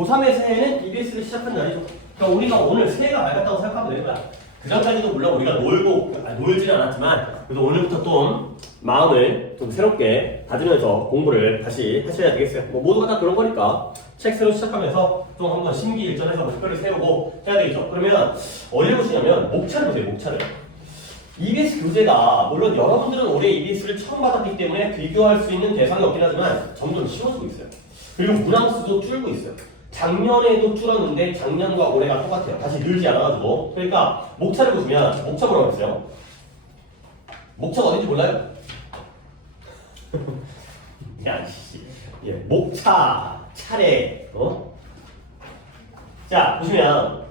고3의 새해는 EBS를 시작한 날이죠. 그러니까 우리가 오늘 새해가 밝았다고 생각하면 되는 거야. 그 전까지도 물론 우리가 놀지는 않았지만 그래도 오늘부터 좀 마음을 좀 새롭게 다지면서 공부를 다시 하셔야 되겠어요. 뭐 모두가 다 그런 거니까 책 새로 시작하면서 좀 한번 심기일전해서 목표를 세우고 해야 되겠죠. 그러면 어디를 보시냐면 목차를 보세요. 목차를. EBS 교재가 물론 여러분들은 올해 EBS를 처음 받았기 때문에 비교할 수 있는 대상이 없긴 하지만 점점 쉬워지고 있어요. 그리고 문항수도 줄고 있어요. 작년에도 줄었는데 작년과 올해가 똑같아요. 다시 늘지 않아가지고. 그러니까 목차를 보시면 목차 뭐라고 했어요? 목차가 어딘지 몰라요? 야, 씨. 예, 목차, 차례, 자, 보시면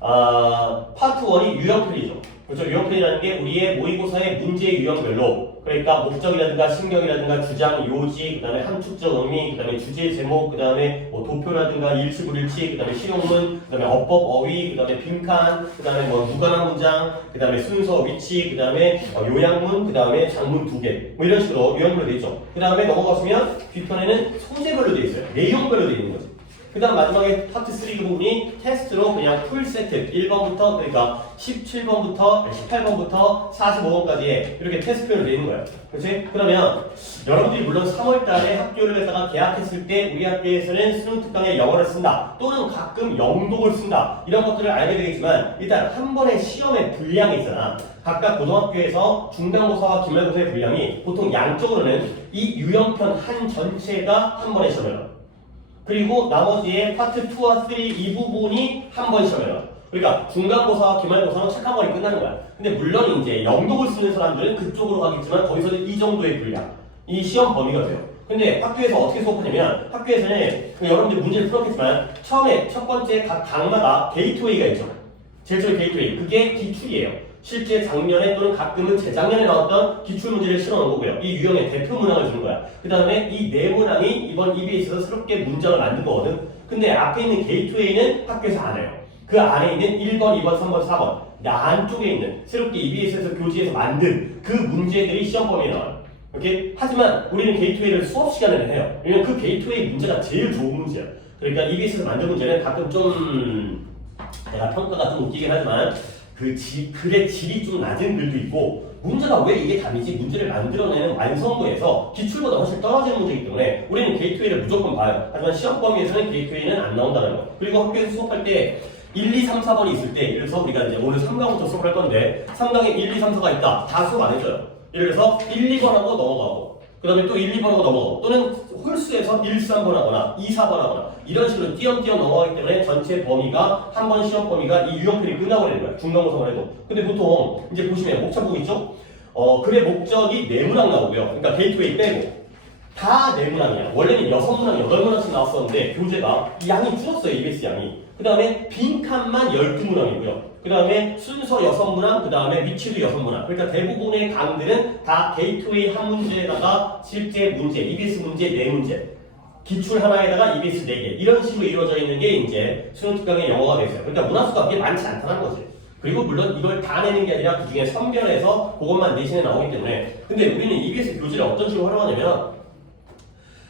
파트 1이 유형편이죠. 그렇죠? 유형편이라는 게 우리의 모의고사의 문제 유형별로 그러니까 목적이라든가 신경이라든가 주장, 요지, 그 다음에 함축적 의미, 그 다음에 주제 제목, 그 다음에 뭐 도표라든가 일치, 불일치, 그 다음에 실용문, 그 다음에 어법, 어휘, 그 다음에 빈칸, 그 다음에 뭐 무관한 문장, 그 다음에 순서, 위치, 그 다음에 요약문, 그 다음에 장문 2개 뭐 이런 식으로 유형별로 되어 있죠. 그 다음에 넘어가시면 뒤편에는 소재별로 되어 있어요. 내용별로 되어 있는 거죠. 그 다음 마지막에 파트 3 그 부분이 테스트로 그냥 풀 세트 1번부터 그러니까 17번부터 18번부터 45번까지의 이렇게 테스트표를 내는 거예요. 그렇지? 그러면 여러분들이 물론 3월 달에 학교를 했다가 개학했을 때 우리 학교에서는 수능 특강에 영어를 쓴다 또는 가끔 영독을 쓴다 이런 것들을 알게 되겠지만 일단 한 번의 시험의 분량이 있잖아. 각각 고등학교에서 중간고사와 기말고사의 분량이 보통 양쪽으로는 이 유형편 한 전체가 한 번의 시험이에요. 그리고 나머지의 파트 2와 3 이 부분이 한 번 시험이에요. 그러니까 중간고사와 기말고사는 책 한 번이 끝나는 거야. 근데 물론 이제 영독을 쓰는 사람들은 그쪽으로 가겠지만 거기서는 이 정도의 분량, 이 시험 범위가 돼요. 근데 학교에서 어떻게 수업하냐면 학교에서는 여러분들이 문제를 풀었겠지만 처음에 첫 번째 각 강마다 게이트웨이가 있죠. 제일 처음에 게이트웨이. 그게 기출이에요. 실제 작년에 또는 가끔은 재작년에 나왔던 기출문제를 실어놓은 거고요. 이 유형의 대표 문항을 주는 거야. 그 다음에 이 네 문항이 이번 EBS에서 새롭게 문장을 만든 거거든. 근데 앞에 있는 게이트웨이는 학교에서 안 해요. 그 안에 있는 1번, 2번, 3번, 4번 안쪽에 있는 새롭게 EBS에서 교재에서 만든 그 문제들이 시험 범위에 나와요. 오케이? 하지만 우리는 게이트웨이를 수업 시간에 해요. 왜냐면 그 게이트웨이 문제가 제일 좋은 문제야. 그러니까 EBS에서 만든 문제는 가끔 좀 내가 평가가 좀 웃기긴 하지만 글의 질이 좀 낮은 글도 있고 문제가 왜 이게 답이지? 문제를 만들어내는 완성도에서 기출보다 훨씬 떨어지는 문제이기 때문에 우리는 게이트웨이를 무조건 봐요. 하지만 시험 범위에서는 게이트웨이는 안 나온다는 거. 그리고 학교에서 수업할 때 1, 2, 3, 4번이 있을 때 예를 들어서 우리가 이제 오늘 3강부터 수업을 할 건데 3강에 1, 2, 3, 4가 있다. 다 수업 안 해줘요. 예를 들어서 1, 2번하고 넘어가고 그 다음에 또 1, 2번하고 넘어가고 또는 홀수에서 1, 3번 하거나 2, 4번 하거나 이런 식으로 띄엄띄엄 넘어가기 때문에 전체 범위가 한 번 시험 범위가 이 유형편이 끝나버리는 거야. 중간고사만 해도. 근데 보통 이제 보시면 목차 보고 있죠? 글의 목적이 4문항 나오고요. 그러니까 게이트웨이 빼고 다 4문항이야. 원래는 6문항, 8문항씩 나왔었는데 교재가 양이 줄었어요. EBS 양이. 그 다음에 빈칸만 12문항이고요. 그 다음에 순서 6문항, 그 다음에 위치도 6문항. 그러니까 대부분의 강들은 다 게이트웨이 한 문제에다가 실제 문제, EBS 문제 4문제. 기출 하나에다가 EBS 4개. 이런 식으로 이루어져 있는 게 이제 수능 특강의 영어가 되어있어요. 그러니까 문항수가 그게 많지 않다는 거지. 그리고 물론 이걸 다 내는 게 아니라 그 중에 선별해서 그것만 내신에 나오기 때문에. 근데 우리는 EBS 교재를 어떤 식으로 활용하냐면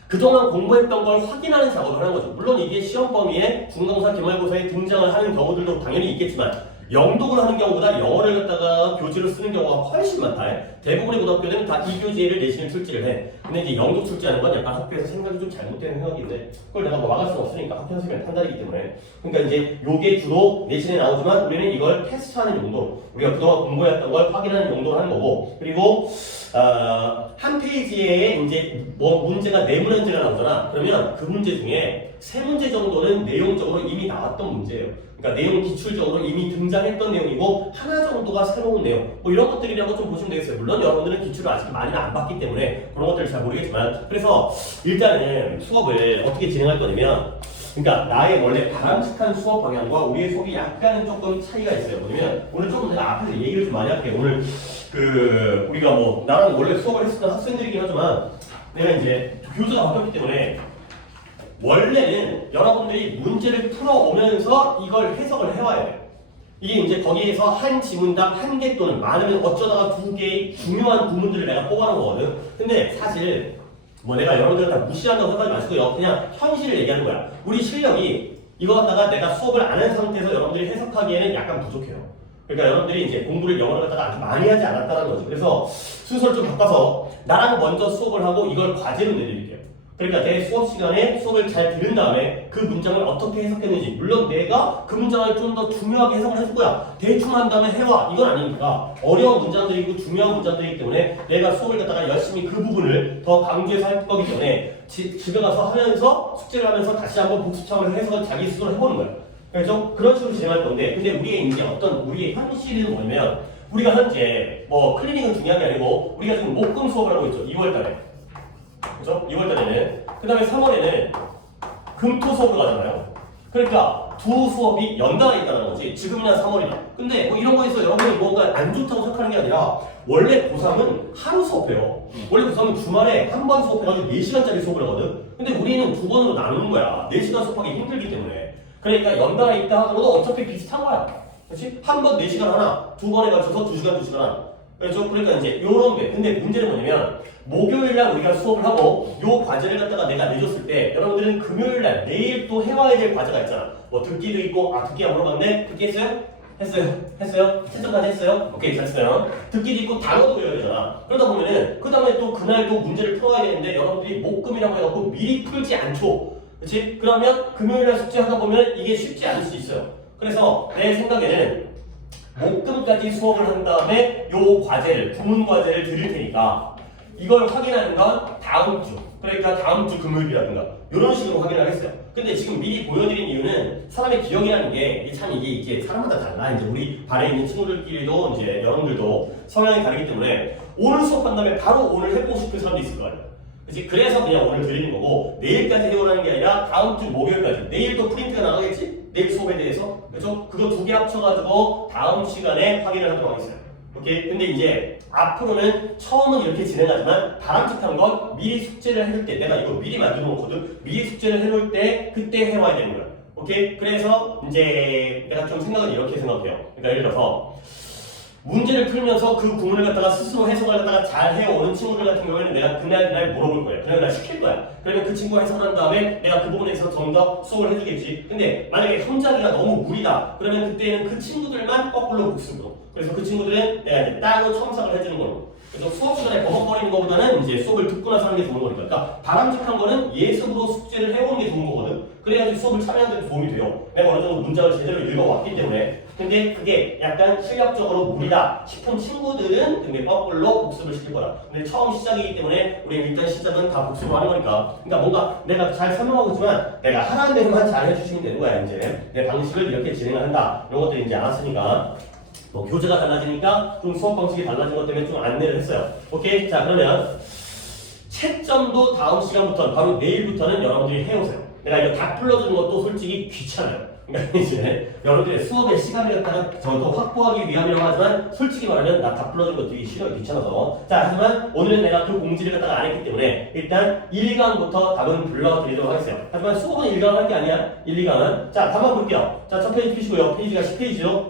그동안 공부했던 걸 확인하는 작업을 하는 거죠. 물론 이게 시험 범위에 중간고사, 기말고사에 등장을 하는 경우들도 당연히 있겠지만 영독을 하는 경우보다 영어를 갖다가 교재로 쓰는 경우가 훨씬 많다. 대부분의 고등학교들은 다 이 교재를 내신을 출제를 해. 근데 이제 영독 출제하는 건 약간 학교에서 생각이 좀 잘못된 생각인데 그걸 내가 뭐 막을 수는 없으니까 학교 선생님의 판단이기 때문에. 그러니까 이제 요게 주로 내신에 나오지만 우리는 이걸 테스트하는 용도로 우리가 그동안 공부했던 걸 확인하는 용도로 하는 거고. 그리고 한 페이지에 이제 뭐 문제가 4문항제가 나오잖아. 그러면 그 문제 중에 3문제 정도는 내용적으로 이미 나왔던 문제예요. 그러니까 내용 기출적으로 이미 등장했던 내용이고 하나 정도가 새로운 내용 뭐 이런 것들이라고 좀 보시면 되겠어요. 물론 여러분들은 기출을 아직 많이 안 봤기 때문에 그런 것들을 잘 모르겠지만 그래서 일단은 수업을 어떻게 진행할 거냐면 그러니까 나의 원래 바람직한 수업 방향과 우리의 수업이 약간은 조금 차이가 있어요. 뭐냐면 오늘 조금 내가 앞에서 얘기를 좀 많이 할게요. 오늘 우리가 뭐 나랑 원래 수업을 했었던 학생들이긴 하지만 내가 이제 교수가 바뀌었기 때문에 원래는 여러분들이 문제를 풀어오면서 이걸 해석을 해와야 돼요. 이게 이제 거기에서 한 지문당 1개 또는 많으면 어쩌다가 2개의 중요한 부분들을 내가 뽑아놓은 거거든. 근데 사실 뭐 내가 여러분들 다 무시한다고 생각하지 마시고요. 그냥 현실을 얘기하는 거야. 우리 실력이 이거 갖다가 내가 수업을 안 한 상태에서 여러분들이 해석하기에는 약간 부족해요. 그러니까 여러분들이 이제 공부를 영어를 갖다가 아주 많이 하지 않았다는 거죠. 그래서 순서를 좀 바꿔서 나랑 먼저 수업을 하고 이걸 과제로 내드릴게요. 그러니까 내 수업 시간에 수업을 잘 들은 다음에 그 문장을 어떻게 해석했는지, 물론 내가 그 문장을 좀 더 중요하게 해석을 해줄 거야. 대충 한 다음에 해와. 이건 아니니까 어려운 문장들이고 중요한 문장들이기 때문에 내가 수업을 갖다가 열심히 그 부분을 더 강조해서 할 거기 때문에 집에 가서 하면서 숙제를 하면서 다시 한번 복습 차원에서 해석을 자기 스스로 해보는 거야. 그래서 그런 식으로 진행할 건데, 근데 우리의 이제 어떤 우리의 현실은 뭐냐면 우리가 현재 뭐 클리닉은 중요한 게 아니고 우리가 지금 목금 수업을 하고 있죠. 2월달에. 그죠? 2월달에는. 그 다음에 3월에는 금토 수업을 가잖아요. 그러니까 두 수업이 연달아 있다는 거지. 지금이나 3월이나. 근데 뭐 이런 거에서 여러분이 뭔가 안 좋다고 생각하는 게 아니라 원래 고3은 하루 수업해요. 원래 고3은 주말에 한 번 수업해가지고 4시간짜리 수업을 하거든. 근데 우리는 두 번으로 나누는 거야. 4시간 수업하기 힘들기 때문에. 그러니까 연달아 있다 하더라도 어차피 비슷한 거야. 그렇지? 한 번 4시간 하나, 두 번에 걸쳐서 2시간, 2시간 하나. 그렇죠? 그러니까 이제 요런 게. 근데 문제는 뭐냐면 목요일날 우리가 수업을 하고 요 과제를 갖다가 내가 내줬을 때 여러분들은 금요일날 내일 또 해와야 될 과제가 있잖아. 뭐 듣기도 있고, 듣기 안 물어봤네? 듣기 했어요? 했어요? 채점까지 했어요? 오케이, 잘했어요. 듣기도 있고 단어도 외워야 되잖아. 그러다 보면은 그 다음에 또 그날도 문제를 풀어야 되는데 여러분들이 목금이라고 해갖고 미리 풀지 않죠. 그렇지? 그러면 금요일날 숙제하다 보면 이게 쉽지 않을 수 있어요. 그래서 내 생각에는 목금까지 수업을 한 다음에 요 과제를, 구문 과제를 드릴 테니까 이걸 확인하는 건 다음 주, 그러니까 다음 주 금요일이라든가 이런 식으로 확인을 하겠어요. 근데 지금 미리 보여드린 이유는 사람의 기억이라는 게 참 이게 사람마다 달라. 이제 우리 반에 있는 친구들끼리도 이제 여러분들도 성향이 다르기 때문에 오늘 수업한 다음에 바로 오늘 해보고 싶은 사람도 있을 거 아니에요. 그치? 그래서 그냥 오늘 드리는 거고 내일까지 해오라는 게 아니라 다음 주 목요일까지. 내일도 프린트가 나가겠지? 내일 수업에 대해서. 그래서 그거 두 개 합쳐가지고 다음 시간에 확인을 하도록 하겠어요. 오케이? 근데 이제 앞으로는 처음은 이렇게 진행하지만 바람직한 건 미리 숙제를 해놓을 때, 내가 이거 미리 만들어 놓거든. 미리 숙제를 해놓을 때 그때 해와야 되는 거야. 오케이? 그래서 이제 내가 좀 생각은 이렇게 생각해요. 그러니까 예를 들어서 문제를 풀면서 그 구문을 갖다가 스스로 해석을 갖다가 잘 해오는 친구들 같은 경우에는 내가 그날 물어볼 거야. 그날 날 시킬 거야. 그러면 그 친구가 해석을 한 다음에 내가 그 부분에 있어서 좀 더 수업을 해주겠지. 근데 만약에 현장이가 너무 무리다. 그러면 그때는 그 친구들만 거꾸로 복습으로. 그래서 그 친구들은 내가 이제 따로 첨삭을 해주는 걸로. 그래서 수업 시간에 버벅거리는 것보다는 이제 수업을 듣고 나서 하는 게 좋은 거니까. 그러니까 바람직한 거는 예습으로 숙제를 해오는 게 좋은 거거든. 그래야지 수업을 참여하는 데 도움이 돼요. 내가 어느 정도 문장을 제대로 읽어왔기 때문에. 근데 그게 약간 실력적으로 무리다 싶은 친구들은 근데 거꾸로 복습을 시킬 거라. 근데 처음 시작이기 때문에 우리 일단 시작은 다 복습을 하는 거니까. 그러니까 뭔가 내가 잘 설명하고 있지만 내가 하라는 대로만 잘 해주시면 되는 거야. 이제 내 방식을 이렇게 진행을 한다. 이런 것들 이제 알았으니까. 뭐 교재가 달라지니까 좀 수업 방식이 달라진 것 때문에 좀 안내를 했어요. 오케이? 자, 그러면 채점도 다음 시간부터 바로 내일부터는 여러분들이 해오세요. 내가 이거 다 불러주는 것도 솔직히 귀찮아요. 그러니까 이제 여러분들의 수업의 시간을 갖다가 저도 확보하기 위함이라고 하지만 솔직히 말하면 나 다 불러주는 거 되게 싫어요. 귀찮아서. 자, 하지만 오늘은 내가 그 공지를 갖다가 안 했기 때문에 일단 1강부터 답은 불러드리도록 하겠어요. 하지만 수업은 1강 할 게 아니야. 1, 2강은. 자, 답만 볼게요. 자, 첫 페이지 펴시고요. 페이지가 10페이지죠.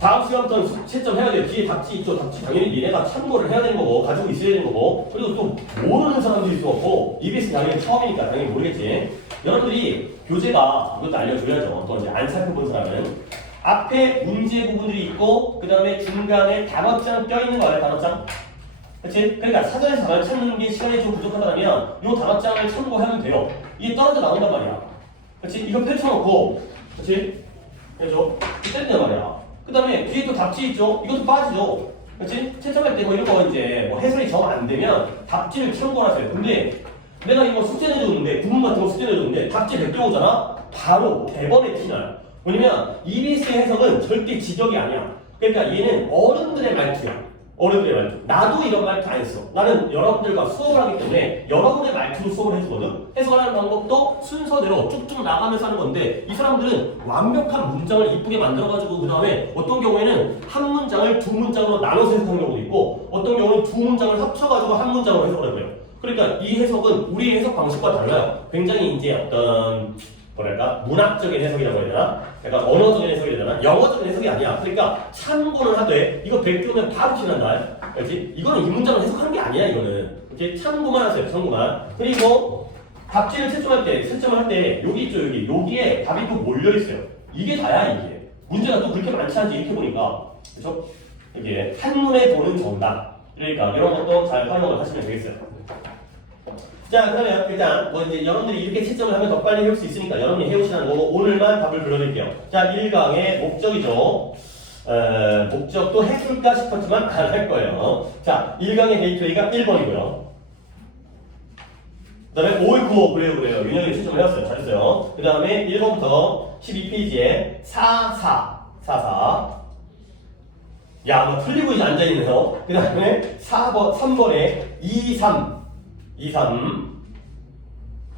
다음 시간부터는 채점해야 돼요. 뒤에 답지 있죠. 답지 당연히 니네가 참고를 해야 되는 거고 가지고 있어야 되는 거고 그리고 또 모르는 사람들이 있었고 EBS 당연히 처음이니까 당연히 모르겠지. 여러분들이 교재가 이것도 알려줘야죠. 또 이제 안 살펴본 사람은 앞에 문제 부분들이 있고 그 다음에 중간에 단어장 껴있는 거 알아요? 단어장? 그치? 그러니까 사전에서 단어를 찾는 게 시간이 좀 부족하다면 이 단어장을 참고하면 돼요. 이게 떨어져 나온단 말이야. 그치? 이거 펼쳐놓고 그치? 그죠? 떼는단 말이야. 그 다음에 뒤에 또 답지 있죠? 이것도 빠지죠? 그치? 채점할 때 뭐 이런 거 이제 뭐 해설이 정 안 되면 답지를 참고를 하세요. 근데 내가 이거 숙제 내줬는데, 구문 같은 거 숙제 내줬는데 답지 100개 오잖아? 바로 대번에 티나요. 왜냐면 EBS의 해석은 절대 지적이 아니야. 그러니까 얘는 어른들의 말투야. 어른들의 말투. 나도 이런 말투 안 했어. 나는 여러분들과 수업을 하기 때문에 여러분의 말투로 수업을 해주거든. 해석하는 방법도 순서대로 쭉쭉 나가면서 하는 건데 이 사람들은 완벽한 문장을 이쁘게 만들어가지고 그 다음에 어떤 경우에는 한 문장을 두 문장으로 나눠서 해석하는 경우도 있고 어떤 경우는 두 문장을 합쳐가지고 한 문장으로 해석을 해요. 그러니까 이 해석은 우리의 해석 방식과 달라요. 굉장히 이제 어떤 뭐랄까 문학적인 해석이라고 해야 되나? 약간 언어적인 해석이 되나? 영어적인 해석이 아니야. 그러니까 참고를 하되 이거 100개 오면 바로 티난다. 알지? 이거는 이 문장을 해석하는 게 아니야. 이거는 이렇게 참고만 하세요. 참고만. 그리고 답지를 채점을 할 때 여기 있죠, 여기에 답이 또 몰려 있어요. 이게 다야, 이게. 문제가 또 그렇게 많지 않지, 이렇게 보니까. 그죠? 이게 한눈에 보는 정답. 그러니까 이런 것도 잘 활용을 하시면 되겠어요. 자, 그러면 일단 뭐 이제 여러분들이 이렇게 채점을 하면 더 빨리 해올 수 있으니까 여러분이 해오시는 거고 오늘만 답을 불러드릴게요. 자, 1강의 목적이죠. 목적도 해줄까 싶었지만 안 할 거예요. 자, 1강의 게이트웨이가 1번이고요. 그 다음에 5, 9, 그래요. 윤영이 채점을 해왔어요. 잘했어요. 그 다음에 1번부터 12페이지에 4, 4. 야, 뭐 틀리고 이제 앉아있네요. 그 다음에 3번에 2, 3.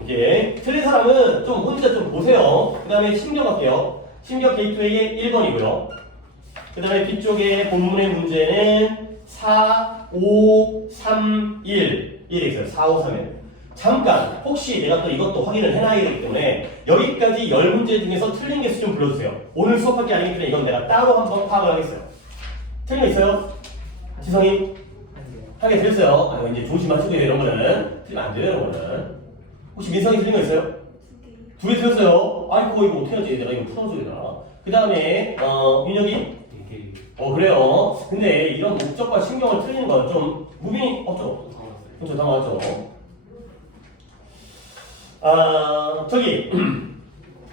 이게 틀린 사람은 좀 혼자 좀 보세요. 그 다음에 신경 갈게요. 신경 게이트웨이의 1번이고요. 그 다음에 뒤쪽에 본문의 문제는 4, 5, 3, 1. 1에 있어요. 4, 5, 3, 1. 잠깐 혹시 내가 또 이것도 확인을 해놔야 되기 때문에 여기까지 10문제 중에서 틀린 개수 좀 불러주세요. 오늘 수업할 게 아니기 때문에 이건 내가 따로 한번 파악을 하겠어요. 틀린 거 있어요? 지성이? 하게 됐어요. 아, 이제 조심하시고 이런 거는 틀리면 안 돼요. 이런 거는. 혹시 민성이 틀린 거 있어요? 2개 틀렸어요. 아이고 이거 어떻게 하지? 내가 이거 풀어줘야 되나? 그 다음에 민혁이? 그래요. 근데 이런 목적과 신경을 틀리는 건 좀 무빈이 없죠? 그렇죠, 당황하죠. 저기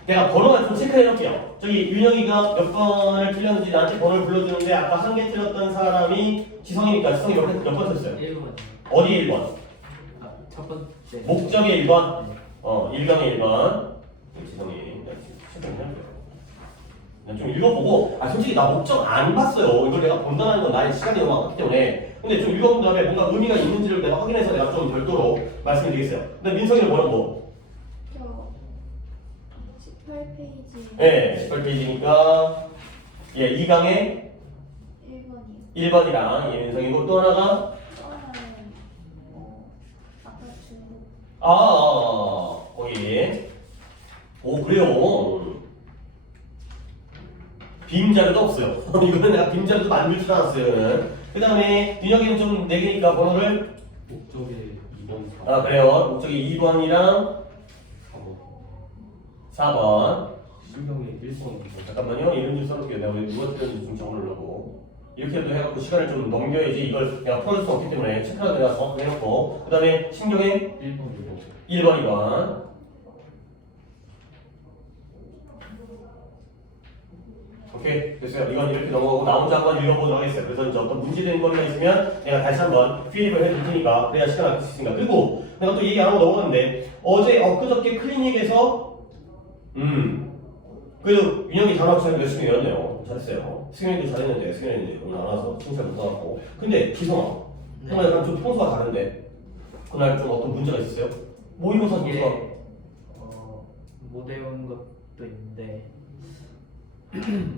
내가 번호만 좀 체크해 놓을게요. 저기 윤영이가 몇 번을 틀렸는지 나한테 번호를 불러주는데 아까 한 개 틀렸던 사람이 지성이니까 지성이 몇 번 틀렸어요? 1번. 어디 1번? 첫 번째. 목적의 1번? 1강의 1번. 지성이 좀 읽어보고 솔직히 나 목적 안 봤어요. 이걸 내가 본다는 건 나의 시간이 너무 많기 때문에 근데 좀 읽어본 다음에 뭔가 의미가 있는지를 내가 확인해서 내가 좀 별도로 말씀드리겠어요. 근데 민성이는 뭐라고? 18페이지. 네, 18페이지니까 2강에 1번이요. 1번이랑 민성이고 또 하나가 또 하나는 아까 중국. 거기 그래요. 빔 자료도 없어요. 이거는 내가 빔 자료도 만들 줄 알았어요. 그 다음에 윤혁이는 좀 4개니까 번호를 목적의 2번. 그래요. 목적이 2번이랑 4번. 신경의 1번. 잠깐만요. 이런 줄 써놓을게요. 내가 왜 누가 틀렸는지 좀 적어놓으려고. 이렇게도 해갖고 시간을 좀 넘겨야지 이걸 내가 풀어줄 수 없기 때문에 체크하고 내가 정확하게 해놓고 그 다음에 신경의 1번, 2번. 오케이, 됐어요. 이건 이렇게 넘어가고 나 혼자 한번 읽어보도록 하겠어요. 그래서 이제 어떤 문제된 거리가 있으면 내가 다시 한번 피드백을 해줄 테니까 그래야 시간 아낄 수 있으니까. 그리고 내가 또 얘기 안 하고 넘어갔는데 엊그저께 클리닉에서 그래도 윤영이 단어 학생이 열심히 외웠네요. 잘했어요. 승현이도 잘했는데 승현이 오늘 안 와서 칭찬 못 받았고. 근데 기성아, 정말 약간 좀 평소가 다른데 그날 좀 어떤 문제가 있었어요? 모의고사 문제가 못 외운 것도 있는데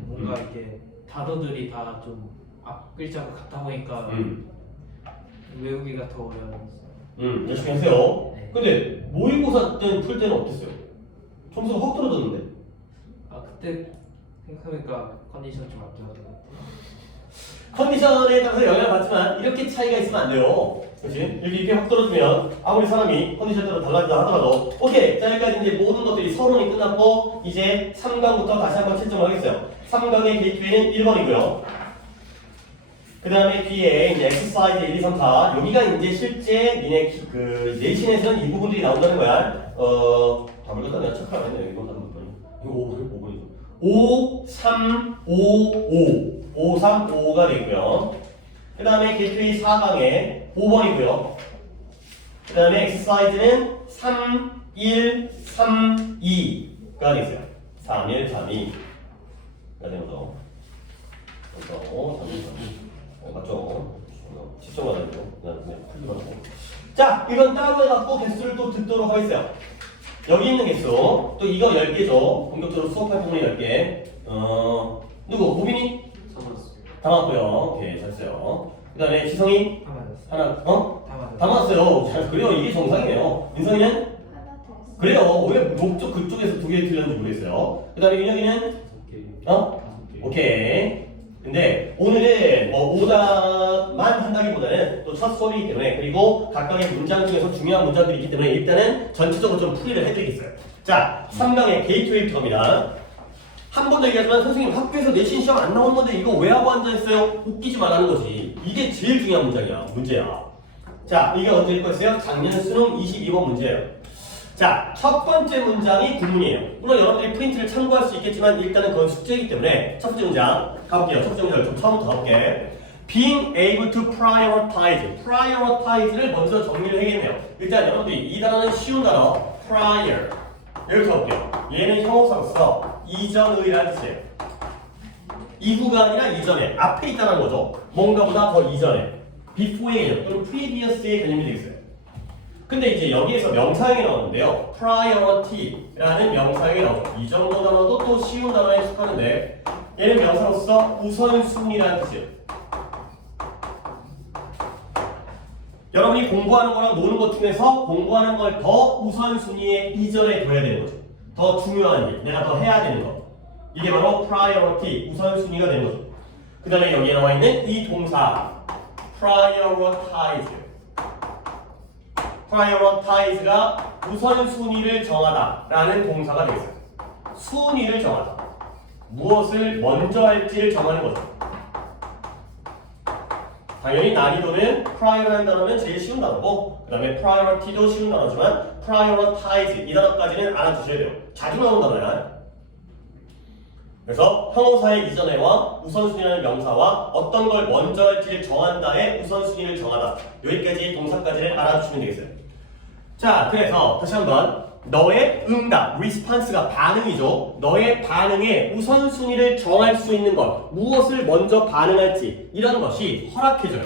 뭔가 이렇게 단어들이 다 좀 앞 글자가 같다 보니까 외우기가 더 어려웠어요. 열심히 하세요. 네. 근데 모의고사 때는 풀 때는 어땠어요? 점수가 확 떨어졌는데. 그때 생각해보니까 컨디션 좀 안 좋았던 것 같아요. 컨디션에 따라서 영향을 받지만 이렇게 차이가 있으면 안 돼요. 그렇지? 이렇게 확 떨어지면 아무리 사람이 컨디션에 따라 달라진다 하더라도 오케이. 자, 여기까지 이제 모든 것들이 서론이 끝났고 이제 3강부터 다시 한번 채점을 하겠어요. 3강의 게이트웨이는 1번이고요. 그 다음에 뒤에 이제 엑서사이즈 1, 2, 3, 4 여기가 이제 실제 니네 그 내신에서는 이 부분들이 나온다는 거야. 답을 갖다 내가 체크를 안 했네. 이건 다른 부분이. 이거 5번이죠. 5, 3, 5, 5, 3, 5가 되고요. 그 다음에 게이트웨이 4강에 5번이고요. 그 다음에 엑서사이즈는 3, 1, 3, 2가 되겠어요. 3, 1, 3, 2가 되는 거죠. 그래서 3, 1, 3, 2. 맞죠? 집중만 하죠. 그다음에 풀기만 하고. 자, 이건 따로 해갖고 개수를 또 듣도록 하겠어요. 여기 있는 개수, 또 이거 10개죠. 본격적으로 수업할 부분이 10개. 누구? 무빈이? 다 맞고요. 오케이, 잘했어요. 그 다음에 지성이? 다 맞았어요. 하나, 다 맞았어요. 다 맞았어요. 잘, 그래요. 이게 정상이에요. 민성이는? 하나 더. 그래요. 왜 목적 그쪽에서 2개 틀렸는지 모르겠어요. 그 다음에 윤혁이는? 오케이. 근데 오늘은 뭐 오답만 한다기보다는 또 첫 수업이기 때문에 그리고 각각의 문장 중에서 중요한 문장들이 있기 때문에 일단은 전체적으로 좀 풀이를 해드리겠어요. 자, 3강의 게이트웨이부터입니다. 한 번 더 얘기하지만 선생님 학교에서 내신 시험 안 나온 건데 이거 왜 하고 앉아있어요? 웃기지 말라는 거지. 이게 제일 중요한 문제야. 자, 이게 언제일 거였어요? 작년 수능 22번 문제예요. 자, 첫 번째 문장이 구문이에요. 물론 여러분들이 프린트를 참고할 수 있겠지만 일단은 그건 숙제이기 때문에 첫 번째 문장 가볼게요. 첫 번째 문장을 좀 처음부터 가볼게. Being able to prioritize. prioritize를 먼저 정리를 해야겠네요. 일단 여러분들이 이 단어는 쉬운 단어. prior. 이렇게 가볼게요. 얘는 형용사로서 이전의라는 뜻이에요. 이후가 아니라 이전에. 앞에 있다는 거죠. 뭔가보다 더 이전에. before의 개념 또는 previously 개념이 되겠어요. 근데 이제 여기에서 명사형이 나오는데요. priority라는 명사형이 나오죠. 이 정도 단어도 또 쉬운 단어에 속하는데 얘는 명사로서 우선순위라는 뜻이에요. 여러분이 공부하는 거랑 노는 것 중에서 공부하는 걸 더 우선순위에 이전에 둬야 되는 거죠. 더 중요한 일, 내가 더 해야 되는 거. 이게 바로 priority, 우선순위가 되는 거죠. 그 다음에 여기에 나와 있는 이 동사 prioritize. prioritize가 우선순위를 정하다 라는 동사가 되겠어요. 순위를 정하다. 무엇을 먼저 할지를 정하는 거죠. 당연히 난이도는 prior라는 단어는 제일 쉬운 단어고 그 다음에 priority도 쉬운 단어지만 prioritize 이 단어까지는 알아두셔야 돼요. 자주 나오는 단어야. 그래서 형용사의 이전에와 우선순위라는 명사와 어떤 걸 먼저 할지를 정한다에 우선순위를 정하다. 여기까지 동사까지를 알아두시면 되겠어요. 자, 그래서 다시 한번 너의 응답, response가 반응이죠. 너의 반응에 우선순위를 정할 수 있는 것, 무엇을 먼저 반응할지 이런 것이 허락해줘요.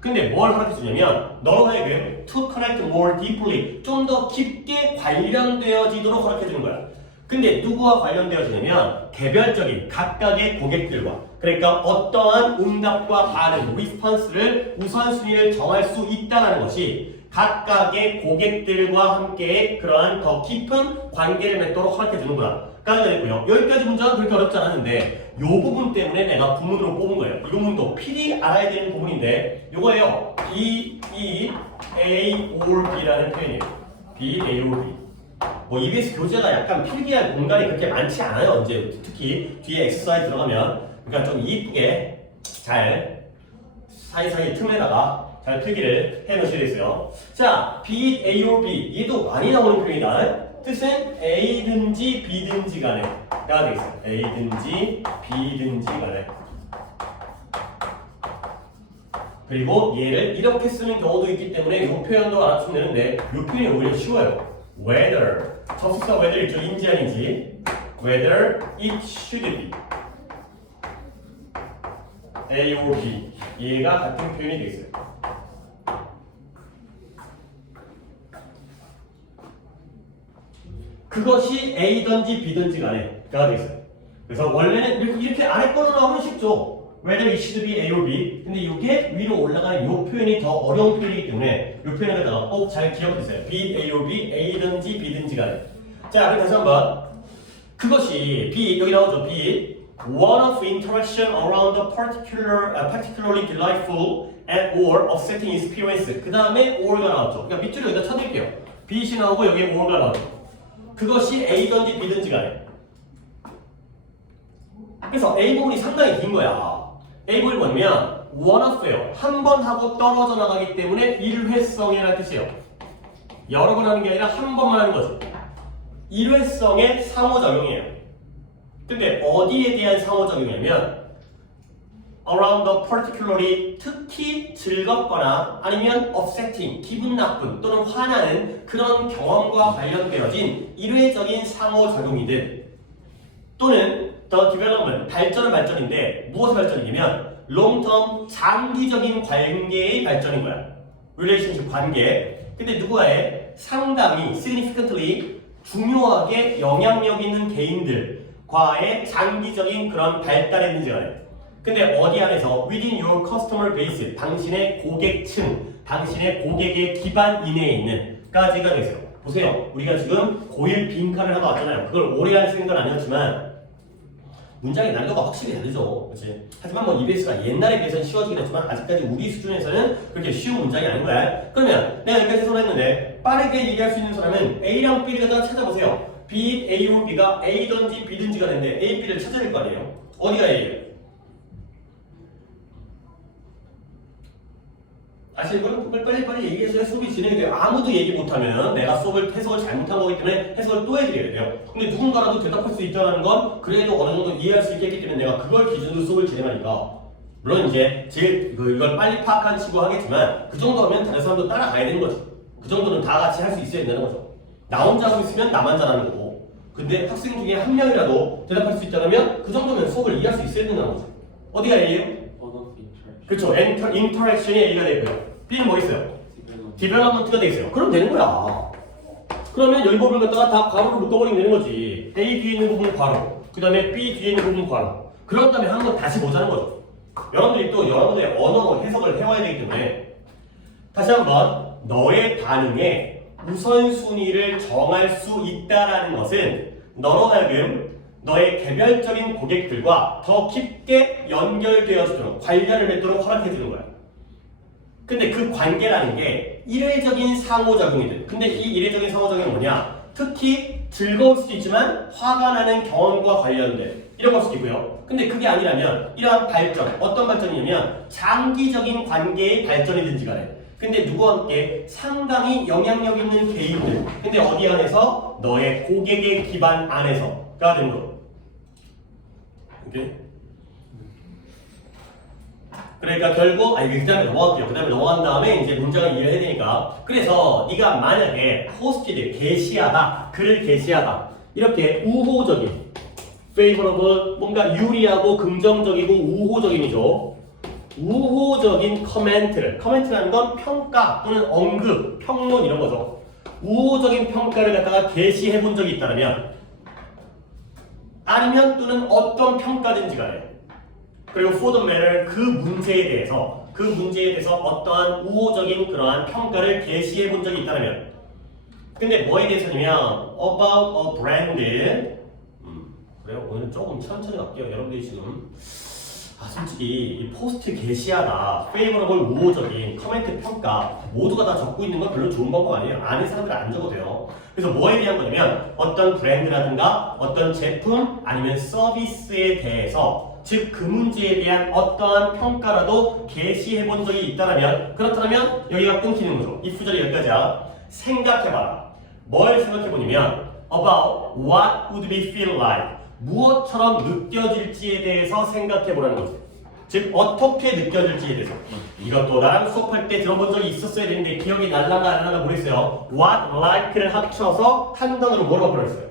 근데 뭘 허락해주냐면 너로 하여금 to connect more deeply, 좀 더 깊게 관련되어지도록 허락해주는 거야. 근데 누구와 관련되어지냐면 개별적인 각각의 고객들과, 그러니까 어떠한 응답과 반응, response를 우선순위를 정할 수 있다는 것이 각각의 고객들과 함께 그러한 더 깊은 관계를 맺도록 허락해주는구나 까지가 됐고요. 여기까지 문장은 그렇게 어렵지 않았는데 이 부분 때문에 내가 부문으로 뽑은 거예요. 이 부분도 필히 알아야 되는 부분인데 이거예요. B, E, A, or B라는 표현이에요. B, A, or B. 뭐 EBS 교재가 약간 필기할 공간이 그렇게 많지 않아요. 이제 특히 뒤에 엑서사이즈 들어가면 그러니까 좀 이쁘게 잘 사이사이 틈에다가 잘 필기를 해놓으셔야 되겠어요. 자, be, A, or B 얘도 많이 나오는 표현이다. 뜻은 A든지 B든지 간에 가 되겠어요. A든지 B든지 간에. 그리고 얘를 이렇게 쓰는 경우도 있기 때문에 이 표현도 알아주면 되는데 이 표현이 오히려 쉬워요. Whether 접속사 whether 있죠. 인지 아닌지. Whether it should be A or B 얘가 같은 표현이 되겠어요. 그것이 A든지 B든지 간에가 되겠어요. 그래서 원래는 이렇게 아래 거로 나오면 쉽죠. Whether it should be A or B. 근데 이게 위로 올라가는 이 표현이 더 어려운 표현이기 때문에 이 표현을 갖다가 꼭 잘 기억해주세요. be A or B, A든지 B든지 간에. 자, 그럼 다시 한번. 그것이 B, 여기 나오죠. B. One of interaction around a particularly delightful and or upsetting experience. 그 다음에 or가 나왔죠. 그러니까 밑줄을 여기다 쳐드릴게요. B시 나오고 여기에 or가 나오죠. 그것이 A든지 B든지 간에. 그래서 A 부분이 상당히 긴 거야. A 부분이 뭐냐면 one off예요. 한 번 하고 떨어져 나가기 때문에 일회성이라는 뜻이에요. 여러 번 하는 게 아니라 한 번만 하는 거지. 일회성의 상호작용이에요. 근데 어디에 대한 상호작용이냐면 around the particularly 특히 즐겁거나 아니면 upsetting 기분 나쁜 또는 화나는 그런 경험과 관련되어진 일회적인 상호작용이든 또는 the development 발전은 발전인데 무엇의 발전이냐면 long term 장기적인 관계의 발전인 거야. relationship 관계. 근데 누구와의 상당히 significantly 중요하게 영향력 있는 개인들과의 장기적인 그런 발달의 문제가 돼. 근데 어디 안에서 within your customer base 당신의 고객층, 당신의 고객의 기반 이내에 있는 까지가 되세요. 보세요. 우리가 지금 고1 빈칸을 하고 왔잖아요. 그걸 오래간 쓰는 건 아니었지만 문장의 난이도가 확실히 다르죠. 그렇지? 하지만 뭐 EBS가 옛날에 비해서는 쉬워지긴 했지만 아직까지 우리 수준에서는 그렇게 쉬운 문장이 아닌 거야. 그러면 내가 여기까지 해설했는데 빠르게 얘기할 수 있는 사람은 A랑 B를 갖다가 찾아보세요. B, A or B가 A든지 B든지가 되는데 A, B를 찾아야 될 거 아니에요. 어디가 A예요? 사실 이거는 빨리빨리 얘기해서 수업이 진행이 돼요. 아무도 얘기 못하면 내가 해석을 잘못한 거기 때문에 해석을 또 해드려야 돼요. 근데 누군가라도 대답할 수 있다는 건 그래도 어느 정도 이해할 수 있겠기 때문에 내가 그걸 기준으로 수업을 진행하니까 물론 이제 제일 이걸 빨리 파악한 친구 하겠지만 그 정도면 다른 사람도 따라가야 되는 거지. 그 정도는 다 같이 할 수 있어야 된다는 거죠. 나 혼자 하고 있으면 나만 잘하는 거고 근데 학생 중에 한 명이라도 대답할 수 있다면 그 정도면 수업을 이해할 수 있어야 된다는 거죠. 어디가 A예요? 그렇죠. 인터랙션이 A가 되고요. B는 뭐 있어요? 디벨롭먼트가 돼 있어요. 그럼 되는 거야. 그러면 여기 부분을 갖다가 다 괄호로 묶어버리면 되는 거지. A 뒤에 있는 부분은 괄호, 그 다음에 B 뒤에 있는 부분은 괄호. 그런 다음에 한번 다시 보자는 거죠. 여러분들이 또 여러분들의 언어로 해석을 해와야 되기 때문에 다시 한번 너의 반응에 우선순위를 정할 수 있다라는 것은 너로 하여금 너의 개별적인 고객들과 더 깊게 연결되어지도록 관련을 맺도록 허락해주는 거야. 근데 그 관계라는 게 일회적인 상호작용이든 근데 이 일회적인 상호작용은 뭐냐? 특히 즐거울 수도 있지만 화가 나는 경험과 관련된 이런 걸 수도 있고요. 근데 그게 아니라면 이러한 발전, 어떤 발전이냐면 장기적인 관계의 발전이든지 간에 근데 누구와 함께 상당히 영향력 있는 개인들 근데 어디 안에서? 너의 고객의 기반 안에서가 되는 거. 오케이? 그러니까 결국 그 다음에 넘어갈게요. 그 다음에 넘어간 다음에 이제 문장을 이해를 해야 되니까 그래서 네가 만약에 호스티를 게시하다 글을 게시하다 이렇게 우호적인 favorable 뭔가 유리하고 긍정적이고 우호적인이죠. 우호적인 커멘트라는 건 평가 또는 언급, 평론 이런 거죠. 우호적인 평가를 갖다가 게시해 본 적이 있다면 아니면 또는 어떤 평가든지 간에 그리고 for the matter 그 문제에 대해서 어떠한 우호적인 그러한 평가를 게시해 본 적이 있다면 근데 뭐에 대해서냐면 about a brand 그래요? 오늘은 조금 천천히 갈게요. 여러분들이 지금 솔직히 이 포스트 게시하다 favorable 우호적인 커멘트 평가 모두가 다 적고 있는 건 별로 좋은 방법 아니에요. 아는 사람들은 안 적어도 돼요. 그래서 뭐에 대한 거냐면 어떤 브랜드라든가 어떤 제품 아니면 서비스에 대해서 즉 그 문제에 대한 어떠한 평가라도 게시해 본 적이 있다면 그렇다면 여기가 끊기는 거죠. 이 구절이 여기까지야. 생각해봐라. 뭘 생각해보냐면 about what would we feel like 무엇처럼 느껴질지에 대해서 생각해보라는 거죠. 즉 어떻게 느껴질지에 대해서 이것도 나랑 수업할 때 들어본 적이 있었어야 되는데 기억이 날라가 모르겠어요. what like를 합쳐서 한 단어로 뭐라고 불렀어요?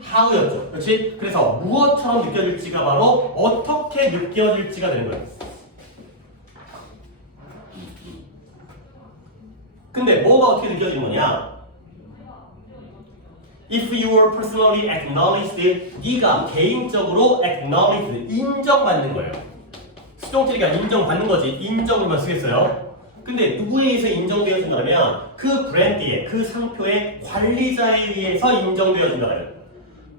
how였죠. 그렇지? 그래서 무엇처럼 느껴질지가 바로 어떻게 느껴질지가 되는 거예요. 근데 뭐가 어떻게 느껴지는 거냐? If you were personally acknowledged, 네가 개인적으로 acknowledged, 인정받는 거예요. 수동태가 인정받는 거지. 인정을만 쓰겠어요. 근데 누구에 의해서 인정되어진다면 그 브랜드의, 그 상표의 관리자에 의해서 인정되어진다면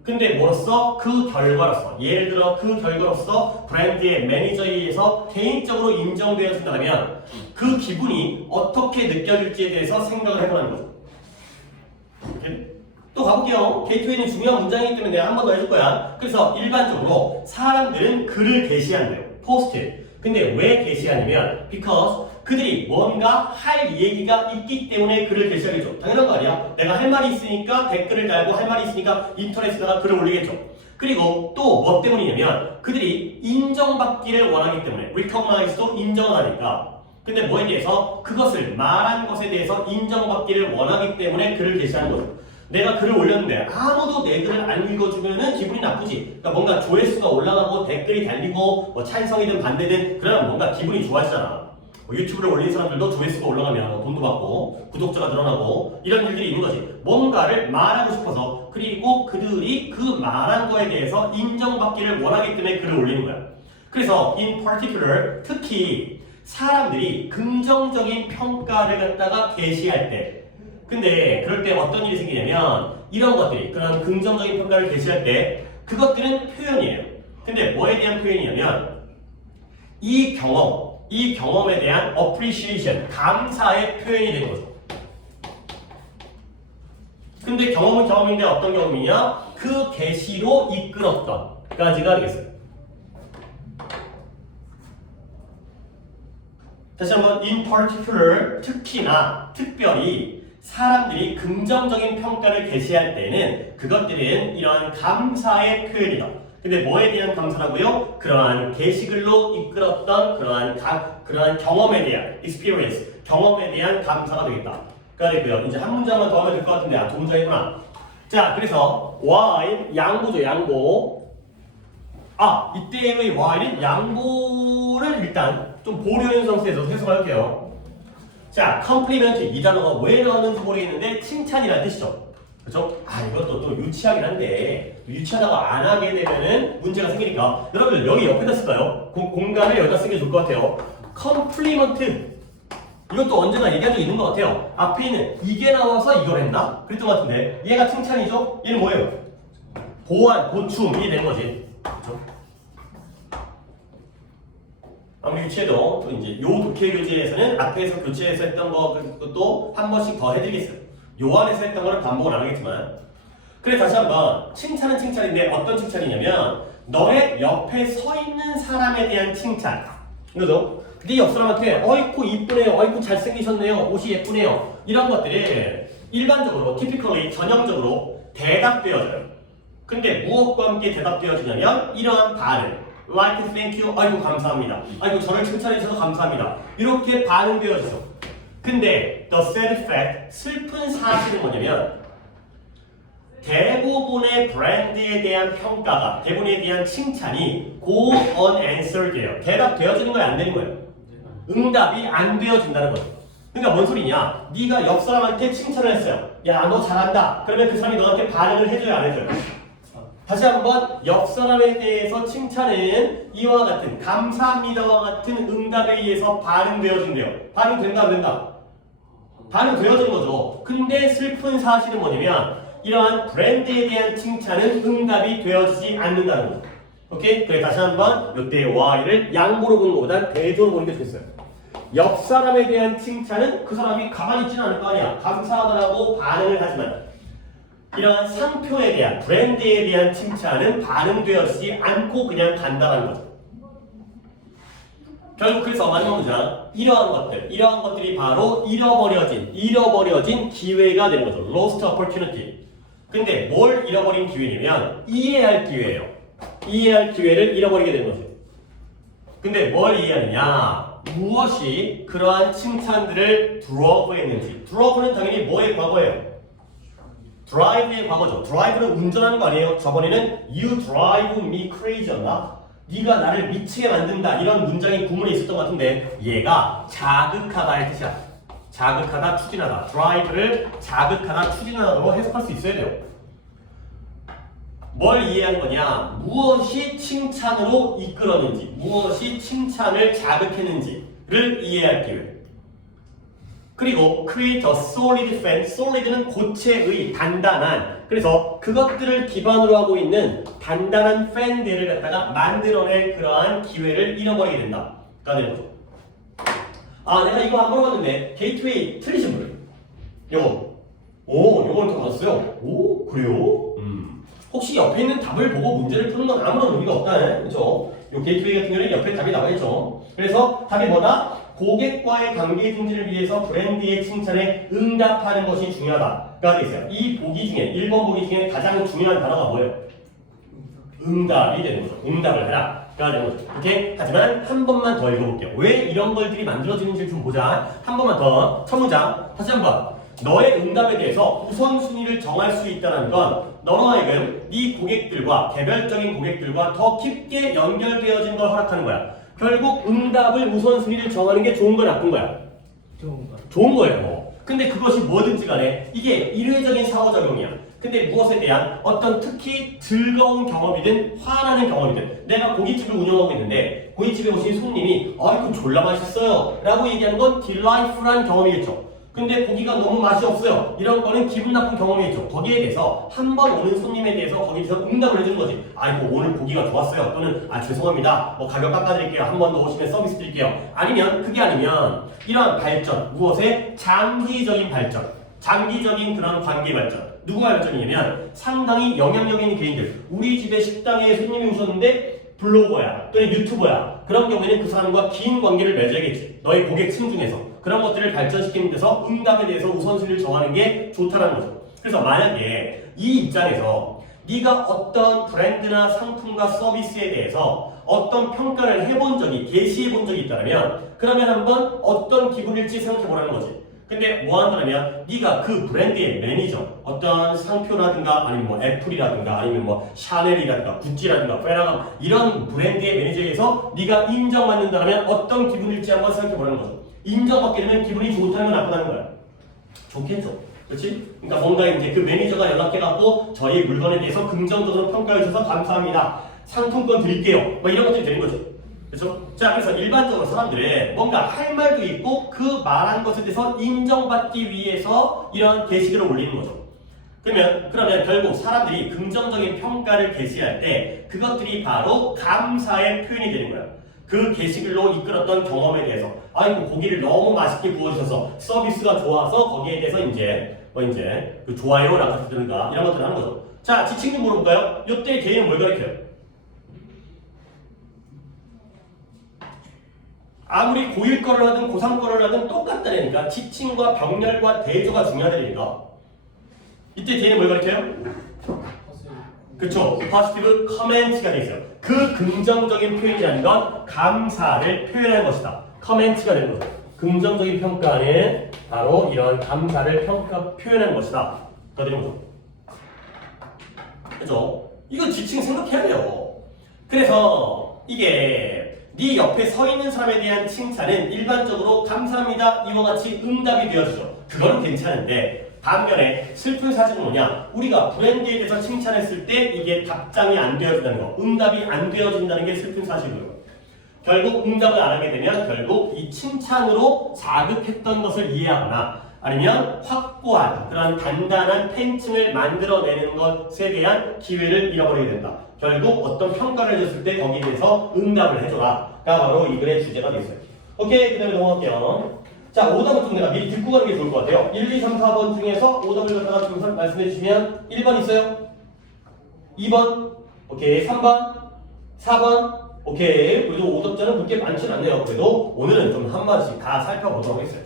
근데 뭐로써? 그 결과로서 예를 들어 그 결과로서 브랜드의 매니저에 의해서 개인적으로 인정되어진다면 그 기분이 어떻게 느껴질지에 대해서 생각을 해보라는 거죠. 오케이? 또 가볼게요. 게이트웨이는 중요한 문장이기 때문에 내가 한 번 더 해줄 거야. 그래서 일반적으로 사람들은 글을 게시한대요. 포스트. 근데 왜 게시하냐면 because 그들이 뭔가 할 얘기가 있기 때문에 글을 게시하겠죠. 당연한 거 아니야? 내가 할 말이 있으니까 댓글을 달고 할 말이 있으니까 인터넷에다가 글을 올리겠죠. 그리고 또 뭐 때문이냐면 그들이 인정받기를 원하기 때문에 recognize도 인정을 하니까 근데 뭐에 대해서? 그것을 말한 것에 대해서 인정받기를 원하기 때문에 글을 게시하는 거죠. 내가 글을 올렸는데 아무도 내 글을 안 읽어주면은 기분이 나쁘지. 그러니까 뭔가 조회수가 올라가고 댓글이 달리고 뭐 찬성이든 반대든 그러면 뭔가 기분이 좋아지잖아. 뭐 유튜브를 올린 사람들도 조회수가 올라가면 돈도 받고 구독자가 늘어나고 이런 일들이 있는 거지. 뭔가를 말하고 싶어서 그리고 그들이 그 말한 거에 대해서 인정받기를 원하기 때문에 글을 올리는 거야. 그래서 in particular 특히 사람들이 긍정적인 평가를 갖다가 게시할 때 근데 그럴 때 어떤 일이 생기냐면 이런 것들이 그런 긍정적인 평가를 게시할 때 그것들은 표현이에요. 근데 뭐에 대한 표현이냐면 이 경험에 대한 appreciation, 감사의 표현이 되는 거죠. 근데 경험은 경험인데 어떤 경험이냐? 그 계시로 이끌었던 까지가 되겠어요. 다시 한번 in particular, 특히나 특별히 사람들이 긍정적인 평가를 게시할 때는 그것들은 이러한 감사의 표현이다. 근데 뭐에 대한 감사라고요? 그러한 게시글로 이끌었던 그러한 경험에 대한 experience, 경험에 대한 감사가 되겠다. 가 되고요. 이제 한 문장만 더 하면 될 것 같은데 두 문장이구나. 자, 그래서 while 양보죠, 양보. 이때의 while은 양보를 일단 좀 보려는 상태에서 해석을 할게요. 자, compliment 이 단어가 왜 나왔는지 모르겠는데 칭찬이라는 뜻이죠. 그렇죠? 이것도 또 유치하긴 한데 유치하다가 안 하게 되면은 문제가 생기니까 여러분들 여기 옆에다 쓸까요? 공간을 여기다 쓰는 게 좋을 것 같아요. compliment 이것도 언제나 얘기한 적 있는 것 같아요. 앞에 있는 이게 나와서 이걸 했나? 그랬던 것 같은데 얘가 칭찬이죠? 얘는 뭐예요? 보완, 보충이 되는 거지. 그렇죠? 아무리 유치해도 또 이제 요 독해 교재에서는 앞에서 교체해서 했던 것도 한 번씩 더 해드리겠어요. 요 안에서 했던 거는 반복을 안 하겠지만. 그래 다시 한번 칭찬은 칭찬인데 어떤 칭찬이냐면 너의 옆에 서 있는 사람에 대한 칭찬. 그죠? 네 옆 사람한테 어이쿠 이쁘네요, 어이쿠 잘생기셨네요, 옷이 예쁘네요 이런 것들이 일반적으로 typically 전형적으로 대답되어져요. 근데 무엇과 함께 대답되어지냐면 이러한 반응 like thank you, 아이고 감사합니다, 아이고 저를 칭찬해 주셔서 감사합니다 이렇게 반응되어지죠. 근데 the sad fact 슬픈 사실은 뭐냐면 대부분의 브랜드에 대한 평가가 대부분에 대한 칭찬이 go unanswered 돼요. 대답되어지는 거야 안 되는 거예요? 응답이 안 되어진다는 거죠. 그러니까 뭔 소리냐? 네가 옆 사람한테 칭찬을 했어요. 야, 너 잘한다. 그러면 그 사람이 너한테 반응을 해줘요, 안 해줘요? 다시 한번 옆 사람에 대해서 칭찬은 이와 같은 감사합니다와 같은 응답에 의해서 반응되어진대요. 반응된다 안 된다? 반응되어진 거죠. 근데 슬픈 사실은 뭐냐면 이러한 브랜드에 대한 칭찬은 응답이 되어지지 않는다는 거죠. 오케이? 그래 다시 한번 이때 Y를 양보로 보는 것보다 대조로 보는 게 좋겠어요. 옆 사람에 대한 칭찬은 그 사람이 가만히 있지는 않을 거 아니야. 감사하다라고 반응을 하지만 이러한 상표에 대한 브랜드에 대한 칭찬은 반응되어지지 않고 그냥 간다는 거죠. 결국 그래서 마지막 문장 이러한 것들이 바로 잃어버려진 기회가 되는 거죠. Lost opportunity. 근데 뭘 잃어버린 기회냐면 이해할 기회예요. 이해할 기회를 잃어버리게 되는 거죠. 근데 뭘 이해하느냐? 무엇이 그러한 칭찬들을 드로브했는지. 드로브는 당연히 뭐의 과거예요? 드라이브의 과거죠. 드라이브는 운전하는 거 아니에요? 저번에는 You drive me crazy였나? 네가 나를 미치게 만든다. 이런 문장이 구문에 있었던 것 같은데 얘가 자극하다의 뜻이야. 자극하다, 추진하다. 드라이브를 자극하다, 추진하다로 해석할 수 있어야 돼요. 뭘 이해하는 거냐? 무엇이 칭찬으로 이끌었는지, 무엇이 칭찬을 자극했는지를 이해할 기회. 그리고 create a solid fan, solid는 고체의 단단한. 그래서 그것들을 기반으로 하고 있는 단단한 팬들을 갖다가 만들어낼 그러한 기회를 잃어버리게 된다가 되는 거죠. 내가 이거 안 물어봤는데 게이트웨이 틀리신 분. 요거는 더 맞았어요. 오, 그래요? 혹시 옆에 있는 답을 보고 문제를 푸는 건 아무런 의미가 없다네. 그렇죠? 요 게이트웨이 같은 경우는 옆에 답이 나와있죠. 그래서 답이 뭐다? 고객과의 관계 증진을 위해서 브랜드의 칭찬에 응답하는 것이 중요하다가 되어 있어요. 이 보기 중에 1번 보기 중에 가장 중요한 단어가 뭐예요? 응답이 되는 거죠. 응답을 해라 가 되는 거죠. 오케이? 하지만 한 번만 더 읽어볼게요. 왜 이런 걸들이 만들어지는지 좀 보자. 한 번만 더. 첫 문장 다시 한번. 너의 응답에 대해서 우선순위를 정할 수 있다는 건 너로 하여금 네 고객들과 개별적인 고객들과 더 깊게 연결되어진 걸 허락하는 거야. 결국 응답을 우선순위를 정하는 게 좋은 거야, 나쁜 거야? 좋은 거예요. 근데 그것이 뭐든지 간에 이게 일회적인 상호작용이야. 근데 무엇에 대한 어떤 특히 즐거운 경험이든 화나는 경험이든 내가 고깃집을 운영하고 있는데 고깃집에 오신 손님이 그 졸라 맛있어요 라고 얘기하는 건 딜라이프란 경험이겠죠. 근데 고기가 너무 맛이 없어요. 이런 거는 기분 나쁜 경험이죠. 거기에 대해서 한 번 오는 손님에 대해서 거기에 대해서 응답을 해주는 거지. 아이고 오늘 고기가 좋았어요. 또는 아 죄송합니다. 뭐 가격 깎아드릴게요. 한 번 더 오시면 서비스 드릴게요. 아니면 그게 아니면 이러한 발전, 무엇의 장기적인 발전, 장기적인 그런 관계 발전. 누구의 발전이냐면 상당히 영향력 있는 개인들. 우리 집에 식당에 손님이 오셨는데 블로거야 또는 유튜버야. 그런 경우에는 그 사람과 긴 관계를 맺어야겠지. 너의 고객층 중에서. 그런 것들을 발전시키는 데서 응답에 대해서 우선순위를 정하는 게 좋다는 거죠. 그래서 만약에 이 입장에서 네가 어떤 브랜드나 상품과 서비스에 대해서 어떤 평가를 해본 적이, 게시해 본 적이 있다면 그러면 한번 어떤 기분일지 생각해 보라는 거지. 근데 뭐 한다면 네가 그 브랜드의 매니저, 어떤 상표라든가 아니면 뭐 애플이라든가 아니면 뭐 샤넬이라든가 구찌라든가 페라감 이런 브랜드의 매니저에서 네가 인정받는다면 어떤 기분일지 한번 생각해 보라는 거죠. 인정받게 되면 기분이 좋다는 건 나쁘다는 거야. 좋겠죠. 그렇지? 그러니까 뭔가 이제 그 매니저가 연락해갖고 저희 물건에 대해서 긍정적으로 평가해 주셔서 감사합니다. 상품권 드릴게요. 뭐 이런 것들이 되는 거죠. 그렇죠? 자, 그래서 일반적으로 사람들은 뭔가 할 말도 있고 그 말한 것에 대해서 인정받기 위해서 이런 게시글을 올리는 거죠. 그러면 결국 사람들이 긍정적인 평가를 게시할 때 그것들이 바로 감사의 표현이 되는 거야. 그 게시글로 이끌었던 경험에 대해서 아이고 고기를 너무 맛있게 구워주셔서 서비스가 좋아서 거기에 대해서 이제 그 좋아요라고 하든가 이런 것들을 하는 거죠. 자, 지칭 좀 물어볼까요? 이때 개인은 뭘 가르쳐요? 아무리 고1 거를 하든 고3 거를 하든 똑같다니까 지칭과 병렬과 대조가 중요하다니까. 이때 뒤에는 뭘 가르쳐요? 그쵸. positive comment가 되어 있어요. 그 긍정적인 표현이라는 건 감사를 표현하는 것이다. comment가 되는 거죠. 긍정적인 평가는 바로 이런 감사를 표현하는 것이다. 가 되는 거죠. 그죠? 이건 지칭 생각해야 돼요. 그래서 이게 네 옆에 서 있는 사람에 대한 칭찬은 일반적으로 감사합니다 이와 같이 응답이 되어주죠. 그거는 괜찮은데 반면에 슬픈 사실은 뭐냐? 우리가 브랜드에 대해서 칭찬했을 때 이게 답장이 안 되어진다는 거, 응답이 안 되어진다는 게 슬픈 사실이고요. 결국 응답을 안 하게 되면 결국 이 칭찬으로 자극했던 것을 이해하거나 아니면 확고한 그런 단단한 팬층을 만들어내는 것에 대한 기회를 잃어버리게 된다. 결국 어떤 평가를 해줬을 때 거기에 대해서 응답을 해줘라가 바로 이 글의 주제가 되겠어요. 오케이, 그 다음에 넘어갈게요. 자, 오답을 좀 내가 미리 듣고 가는 게 좋을 것 같아요. 1, 2, 3, 4번 중에서 오답을 갖다가 좀 말씀해 주시면 1번 있어요? 2번? 오케이. 3번? 4번? 오케이. 그래도 오답자는 그렇게 많지는 않네요. 그래도 오늘은 좀 한 번씩 다 살펴보도록 하겠어요.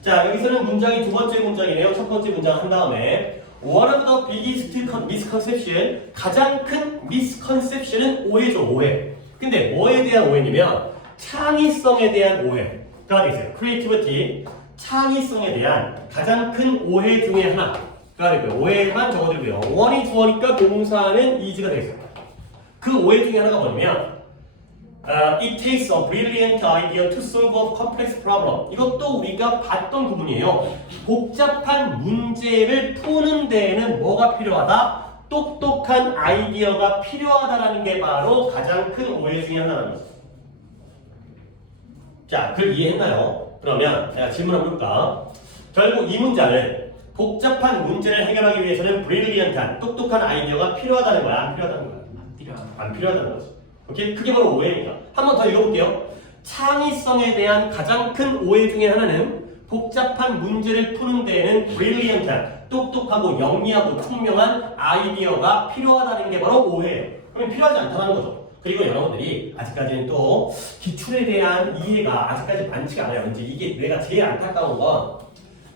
자, 여기서는 문장이 두 번째 문장이네요. 첫 번째 문장 한 다음에 One of the biggest misconception, 가장 큰 misconception은 오해죠, 오해. 근데 뭐에 대한 오해냐면 창의성에 대한 오해가 되겠어요. creativity, 창의성에 대한 가장 큰 오해 중에 하나가 되고요. 오해만 적어드리고요. 원이 주어니까 동사는 is가 되겠어요. 그 오해 중에 하나가 뭐냐면 it takes a brilliant idea to solve a complex problem. 이것도 우리가 봤던 부분이에요. 복잡한 문제를 푸는 데에는 뭐가 필요하다? 똑똑한 아이디어가 필요하다라는 게 바로 가장 큰 오해 중에 하나라는 거죠. 자, 글 이해했나요? 그러면 제가 질문 한번 해볼까? 결국 이 문장은 복잡한 문제를 해결하기 위해서는 brilliant한 똑똑한 아이디어가 필요하다는 거야? 안 필요하다는 거야? 안 필요하다는 거죠. 오케이? 그게 바로 오해입니다. 한 번 더 읽어볼게요. 창의성에 대한 가장 큰 오해 중에 하나는 복잡한 문제를 푸는 데에는 brilliant한 똑똑하고 영리하고 총명한 아이디어가 필요하다는 게 바로 오해예요. 그러면 필요하지 않다는 거죠. 그리고 여러분들이 아직까지는 또 기출에 대한 이해가 아직까지 많지가 않아요. 이제 이게 내가 제일 안타까운 건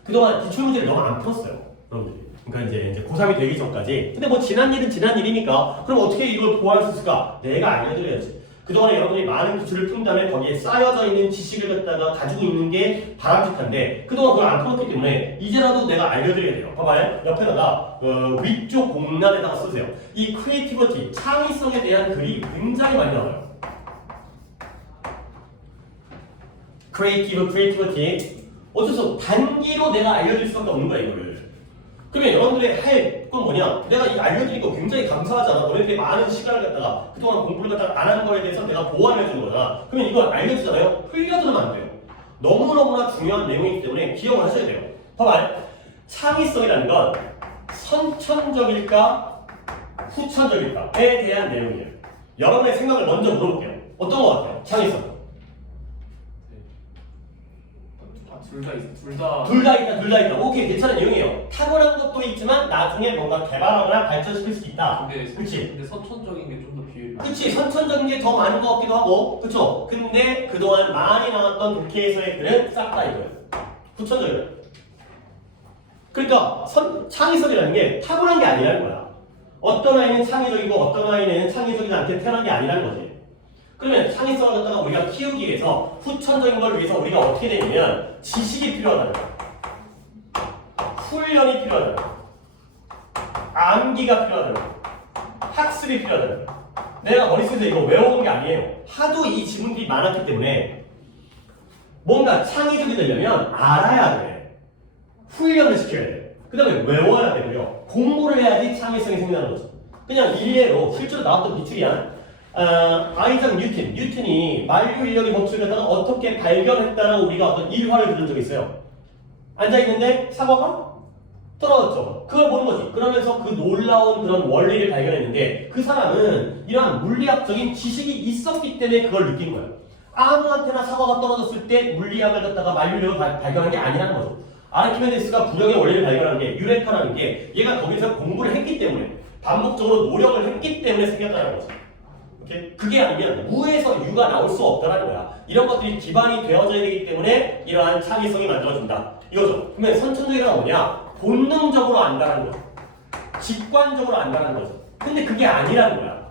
그동안 기출 문제를 너무 안 풀었어요. 여러분들이. 그러니까 이제 고3이 되기 전까지. 근데 뭐 지난 일은 지난 일이니까 그럼 어떻게 이걸 보완할 수 있을까? 내가 알려드려야지. 그동안에 여러분들이 많은 기출을 푼 다음에 거기에 쌓여져 있는 지식을 갖다가 가지고 있는 게 바람직한데 그동안 그걸 안 풀었기 때문에 이제라도 내가 알려드려야 돼요. 봐봐요. 옆에다가 위쪽 공란에다가 쓰세요. 이 크리에이티비티, 창의성에 대한 글이 굉장히 많이 나와요. 크리에이티비티. 어쩔 수 없어. 단기로 내가 알려줄 수밖에 없는 거야, 이거를. 그러면 여러분들이 할 건 뭐냐? 내가 이 알려드린 거 굉장히 감사하잖아. 너네들이 많은 시간을 갖다가 그동안 공부를 갖다가 안 한 거에 대해서 내가 보완해 주는 거잖아. 그러면 이걸 알려주잖아요. 흘려주면 안 돼요. 너무너무나 중요한 내용이기 때문에 기억을 하셔야 돼요. 봐봐. 창의성이라는 건 선천적일까 후천적일까에 대한 내용이에요. 여러분의 생각을 먼저 물어볼게요. 어떤 것 같아요? 창의성. 둘 다 있다. 오케이, 괜찮은 내용이에요. 타고난 것도 있지만 나중에 뭔가 개발하거나 발전시킬 수 있다. 근데 선천적인 게 좀 더 비율이. 그치, 선천적인 게 더 많은 것 같기도 하고, 그쵸? 근데 그동안 많이 나왔던 독해에서의 글은 싹 다 이거예요. 후천적이에요. 그러니까 창의성이라는 게 타고난 게 아니라는 거야. 어떤 아이는 창의적이고 어떤 아이는 창의적이지 않게 태어난 게 아니라는 거지. 그러면 창의성을 갖다가 우리가 키우기 위해서 후천적인 걸 위해서 우리가 어떻게 되냐면 지식이 필요하다는 거야. 훈련이 필요하다는 거야. 암기가 필요하다는 거야. 학습이 필요하다는 거야. 내가 머릿속에서 이거 외워온 게 아니에요. 하도 이 지문들이 많았기 때문에 뭔가 창의적이 되려면 알아야 돼. 훈련을 시켜야 돼. 그 다음에 외워야 되고요. 공부를 해야지 창의성이 생겨나는 거죠. 그냥 일례로 실제로 나왔던 비트리안 아이작 뉴턴이 만류 인력의 법칙을 갖다가 어떻게 발견했다라고 우리가 어떤 일화를 들은 적이 있어요. 앉아있는데 사과가 떨어졌죠. 그걸 보는 거지. 그러면서 그 놀라운 그런 원리를 발견했는데 그 사람은 이러한 물리학적인 지식이 있었기 때문에 그걸 느낀 거예요. 아무한테나 사과가 떨어졌을 때 물리학을 갖다가 만류력을 발견한 게 아니라는 거죠. 아르키메데스가 부력의 원리를 발견한 게 유레카라는 게 얘가 거기서 공부를 했기 때문에 반복적으로 노력을 했기 때문에 생겼다는 거죠. 오케이? 그게 아니면 무에서 유가 나올 수 없다는 거야. 이런 것들이 기반이 되어져야 되기 때문에 이러한 창의성이 만들어진다. 이거죠. 그러면 선천적이란 뭐냐? 본능적으로 안다는 거죠. 직관적으로 안다는 거죠. 근데 그게 아니라는 거야.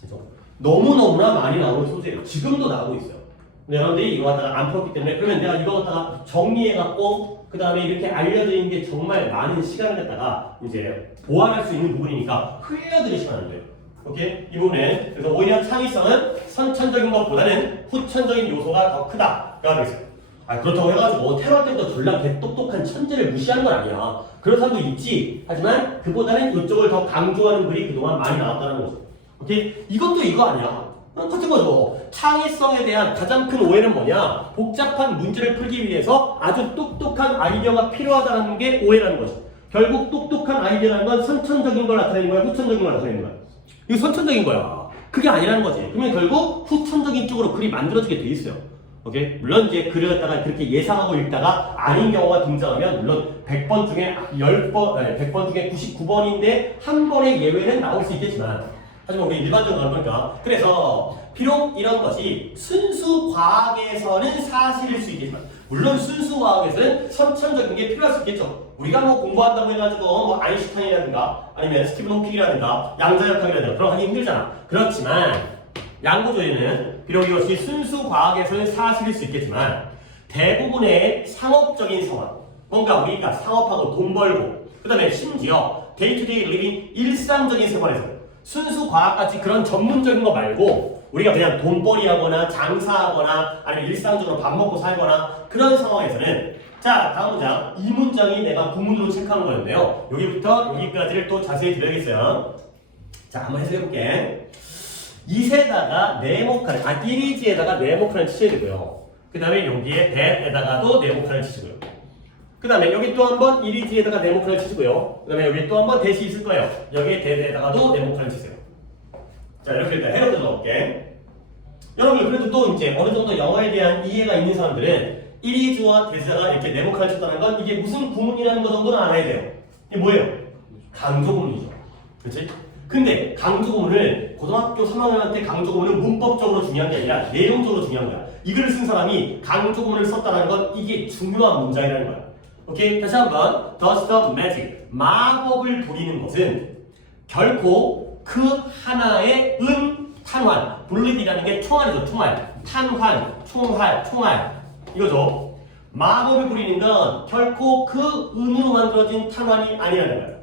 그래서 너무너무나 많이 나오는 소재예요. 지금도 나오고 있어요. 근데 여러분들이 이거 갖다가 안 풀었기 때문에 그러면 내가 이거 갖다가 정리해갖고 그 다음에 이렇게 알려져 있는 게 정말 많은 시간을 갖다가 이제 보완할 수 있는 부분이니까 흘려드리시면 안 돼요. 오케이? 이 부분에 그래서 오히려 창의성은 선천적인 것보다는 후천적인 요소가 더 크다가 되겠어요. 그렇다고 해가지고 테러 때부터 졸라 개똑똑한 천재를 무시하는 건 아니야. 그런 사람도 있지. 하지만 그보다는 이쪽을 더 강조하는 글이 그동안 많이 나왔다는 거죠. 오케이? 이것도 이거 아니야. 같은 거죠. 창의성에 대한 가장 큰 오해는 뭐냐? 복잡한 문제를 풀기 위해서 아주 똑똑한 아이디어가 필요하다는 게 오해라는 거죠. 결국 똑똑한 아이디어라는 건 선천적인 걸 나타내는 거야, 후천적인 걸 나타내는 거야. 이거 선천적인 거야. 그게 아니라는 거지. 그러면 결국 후천적인 쪽으로 글이 만들어지게 돼 있어요. 오케이? 물론 이제 글을 갖다가 그렇게 예상하고 읽다가 아닌 경우가 등장하면 물론 100번 중에 100번 중에 99번인데 한 번의 예외는 나올 수 있겠지만 하지만 우리 일반적으로 가는 거니까 그래서 비록 이런 것이 순수 과학에서는 사실일 수 있겠지만 물론 순수 과학에서는 선천적인 게 필요할 수 있겠죠. 우리가 뭐 공부한다고 해가지고 뭐 아인슈타인이라든가 아니면 스티븐 호킹이라든가 양자역학이라든가 그런 거 하기 힘들잖아. 그렇지만 양구조에는 비록 이것이 순수 과학에서는 사실일 수 있겠지만 대부분의 상업적인 상황 뭔가 우리가 상업하고 돈 벌고 그 다음에 심지어 데이투데이 리빙 일상적인 생활에서 순수 과학같이 그런 전문적인 거 말고 우리가 그냥 돈벌이 하거나 장사하거나 아니면 일상적으로 밥 먹고 살거나 그런 상황에서는 자 다음 문장 이 문장이 내가 구문으로 체크한 거였는데요. 여기부터 여기까지를 또 자세히 드려야겠어요. 자 한번 해석해볼게. 이세다가 네모칸 이리지에다가 네모칸을 치셔야 되고요. 그 다음에 여기에 대에다가도 네모칸을 치시고요. 그 다음에 여기 또 한번 이리지에다가 네모칸을 치시고요. 그 다음에 여기 또 한번 대시 있을 거예요. 여기에 대에다가도 네모칸을 치세요. 자 이렇게 일단 해놓고 넣을게. 여러분 그래도 또 이제 어느 정도 영어에 대한 이해가 있는 사람들은 이리지와 대시가 이렇게 네모칸을 쳤다는 건 이게 무슨 구문이라는 거 정도는 알아야 돼요. 이게 뭐예요? 강조구문이죠. 그렇지? 근데 강조구문을 고등학교 3학년한테 강조구문은 문법적으로 중요한 게 아니라 내용적으로 중요한 거야. 이 글을 쓴 사람이 강조구문을 썼다는 건 이게 중요한 문장이라는 거야. 오케이? 다시 한번 Does the magic 마법을 부리는 것은 결코 그 하나의 탄환 블릿이라는 게 총알이죠. 총알 탄환, 총알 이거죠. 마법을 부리는 건 결코 그 은으로 만들어진 탄환이 아니라는 거야.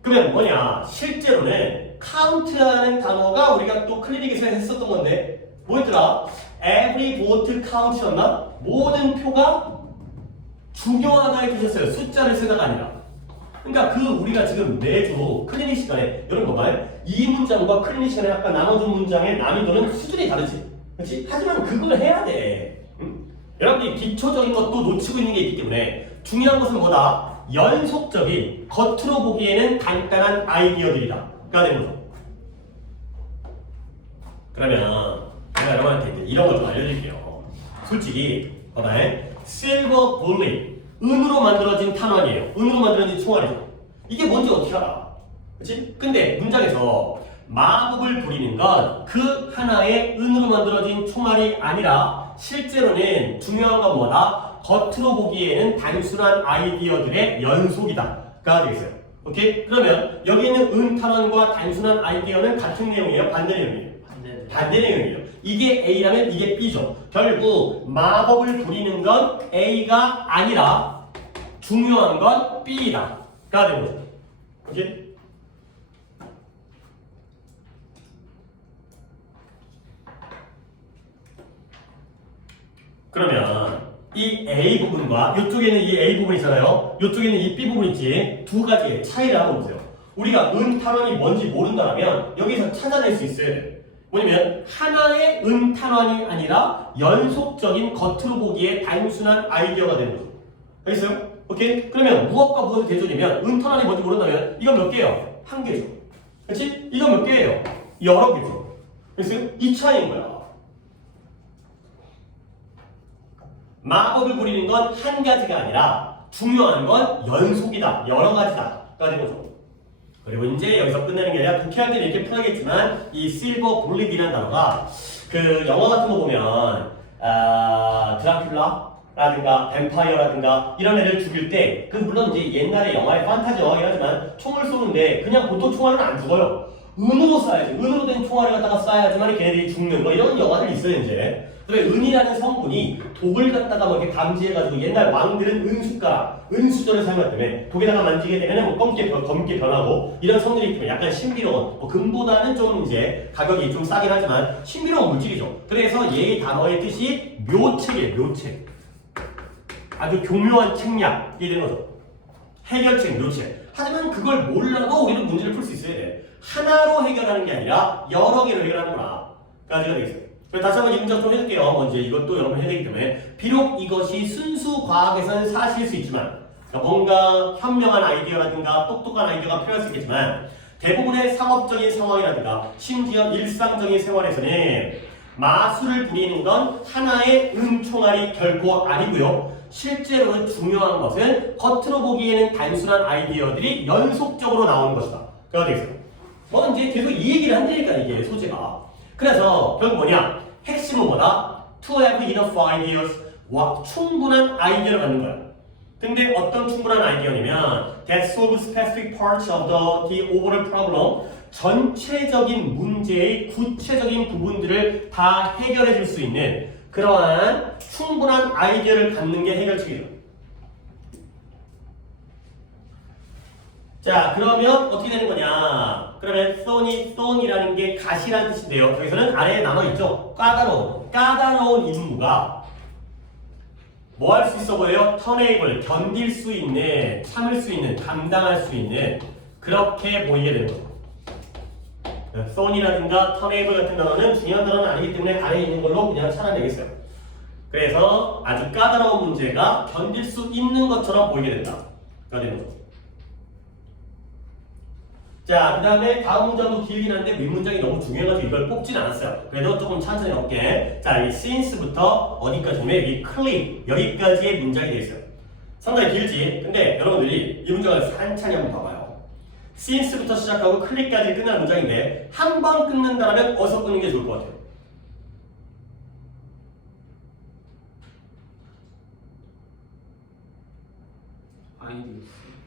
그러면 뭐냐? 실제로는 count라는 단어가 우리가 또 클리닉에서 했었던 건데 뭐였더라? Every vote count였나? 모든 표가 중요하다에 주셨어요. 숫자를 쓰다가 아니라. 그러니까 그 우리가 지금 매주 클리닉 시간에 여러분 봐봐요. 이 문장과 클리닉 시간에 아까 나눠준 문장의 난이도는 수준이 다르지. 그렇지? 하지만 그걸 해야 돼. 응? 여러분들이 기초적인 것도 놓치고 있는 게 있기 때문에 중요한 것은 뭐다? 연속적인, 겉으로 보기에는 간단한 아이디어들이다 가 되는 거죠. 그러면 제가 여러분한테 이제 이런 걸 좀 알려드릴게요. 솔직히 봐봐요. 실버 볼릿, 은으로 만들어진 탄환이에요. 은으로 만들어진 총알이죠. 이게 뭔지 어떻게 알아? 그치? 근데 문장에서 마법을 부리는 건 그 하나의 은으로 만들어진 총알이 아니라 실제로는 중요한 건 뭐다? 겉으로 보기에는 단순한 아이디어들의 연속이다 가 되겠어요. 오케이? 그러면 여기 있는 은 탄환과 단순한 아이디어는 같은 내용이에요? 반대 내용이에요? 반대 내용이에요. 이게 A라면 이게 B죠. 결국 마법을 부리는 건 A가 아니라 중요한 건 B다 가 되는 거죠. 오케이? 그러면 이 A 부분과 이쪽에는 이 A 부분 있잖아요. 이쪽에는 이 B 부분 있지. 두 가지의 차이를 한번 보세요. 우리가 은 탄환이 뭔지 모른다면 여기서 찾아낼 수 있어야 돼. 뭐냐면 하나의 은 탄환이 아니라 연속적인 겉으로 보기에 단순한 아이디어가 되는 거죠. 알겠어요? 오케이? 그러면 무엇과 무엇의 대조냐면 은 탄환이 뭔지 모른다면 이건 몇 개예요? 한 개죠. 그렇지? 이건 몇 개예요? 여러 개죠. 그래서 이 차이인 거야. 마법을 부리는 건 한 가지가 아니라 중요한 건 연속이다, 여러 가지다 가 되는 거죠. 그리고 이제 여기서 끝내는 게 아니라 독해할 때는 이렇게 풀어야겠지만 이 실버 볼릿이라는 단어가 그 영화 같은 거 보면 드라큘라라든가 뱀파이어라든가 이런 애를 죽일 때 그 물론 이제 옛날에 영화의 판타지 영화긴 하지만 총을 쏘는데 그냥 보통 총알은 안 죽어요. 은으로 쏴야지. 은으로 된 총알을 갖다가 쏴야지만 걔네들이 죽는 거 이런 영화들이 있어요 이제. 그다음에 은이라는 성분이 독을 갖다가 뭐 이렇게 감지해가지고 옛날 왕들은 은숟가락, 은수저를 사용했기 때문에 독에다가 만지게 되면 뭐 검게 변하고 이런 성질이 있기 때문에 약간 신비로운 뭐 금보다는 좀 이제 가격이 좀 싸긴 하지만 신비로운 물질이죠. 그래서 이 단어의 뜻이 묘책이에요. 묘책. 아주 교묘한 책략이 되는 거죠. 해결책, 묘책. 하지만 그걸 몰라도 우리는 문제를 풀 수 있어야 돼. 하나로 해결하는 게 아니라 여러 개로 해결하는구나. 까지가 되겠어요. 다시 한번 이 문장 좀 해줄게요. 먼저 이것도 여러분 해야 되기 때문에 비록 이것이 순수 과학에서는 사실일 수 있지만 그러니까 뭔가 현명한 아이디어라든가 똑똑한 아이디어가 필요할 수 있겠지만 대부분의 상업적인 상황이라든가 심지어 일상적인 생활에서는 마술을 부리는 건 하나의 은총알이 결코 아니고요. 실제로 중요한 것은 겉으로 보기에는 단순한 아이디어들이 연속적으로 나오는 것이다. 그가 되겠어요. 뭐 이제 계속 이 얘기를 한다니까 이게 소재가. 그래서 결국 뭐냐? 핵심은 뭐다? To have enough ideas. 충분한 아이디어를 갖는 거야. 근데 어떤 충분한 아이디어냐면 that solves specific parts of the overall problem. 전체적인 문제의 구체적인 부분들을 다 해결해 줄 수 있는 그러한 충분한 아이디어를 갖는 게 해결책이죠. 자, 그러면 어떻게 되는 거냐? 그러면 thorn이라는 게 가시라는 뜻인데요. 여기서는 아래에 남아있죠? 까다로운 임무가 뭐 할 수 있어 보여요? 턴에이블, 견딜 수 있는, 참을 수 있는, 감당할 수 있는 그렇게 보이게 되는 거죠. thorn이라든가 턴에이블 같은 단어는 중요한 단어는 아니기 때문에 아래에 있는 걸로 그냥 찾아내겠어요. 그래서 아주 까다로운 문제가 견딜 수 있는 것처럼 보이게 된다. 가 되는 거죠. 자, 그 다음에 다음 문장도 길긴 한데 윗문장이 너무 중요해가지고 이걸 뽑진 않았어요. 그래도 조금 천천히 넣을게. 자, 이 since부터 어디까지면 이 click 여기까지의 문장이 되어 있어요. 상당히 길지? 근데 여러분들이 이 문장을 천천히 한번 봐봐요. since부터 시작하고 clic까지 끝나는 문장인데 한 번 끊는다면 어디서 끊는 게 좋을 것 같아요? 아이디어스.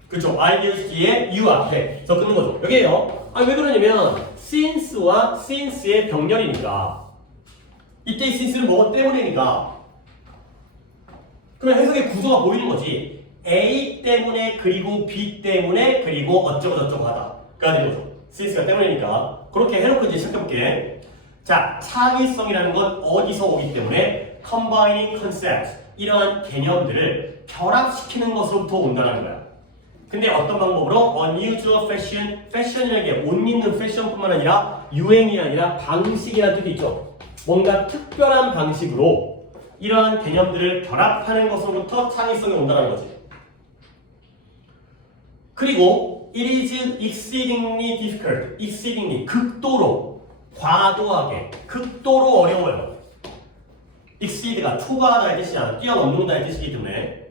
그쵸. ideas 뒤에 you 앞에 저 끊는 거죠. 여기에요. 왜 그러냐면 since와 since의 병렬이니까 이때 이 since는 뭐가 때문이니까 그러면 해석의 구조가 보이는 거지. A 때문에 그리고 B 때문에 그리고 어쩌고 저쩌고 하다가 되는 거죠. since가 때문이니까 그렇게 해놓고 이제 시작해볼게. 자, 창의성이라는 건 어디서 오기 때문에 combining concepts 이러한 개념들을 결합시키는 것으로부터 온다는 거야. 근데 어떤 방법으로? unusual fashion, fashion이라는 게 옷 입는 패션뿐만 아니라 유행이 아니라 방식이라는 뜻이 있죠. 뭔가 특별한 방식으로 이러한 개념들을 결합하는 것으로부터 창의성이 온다는 거지. 그리고 it is exceedingly difficult, exceedingly 극도로, 과도하게, 극도로 어려워요. exceed가 초과하다의 뜻이잖아. 뛰어넘는다의 뜻이기 때문에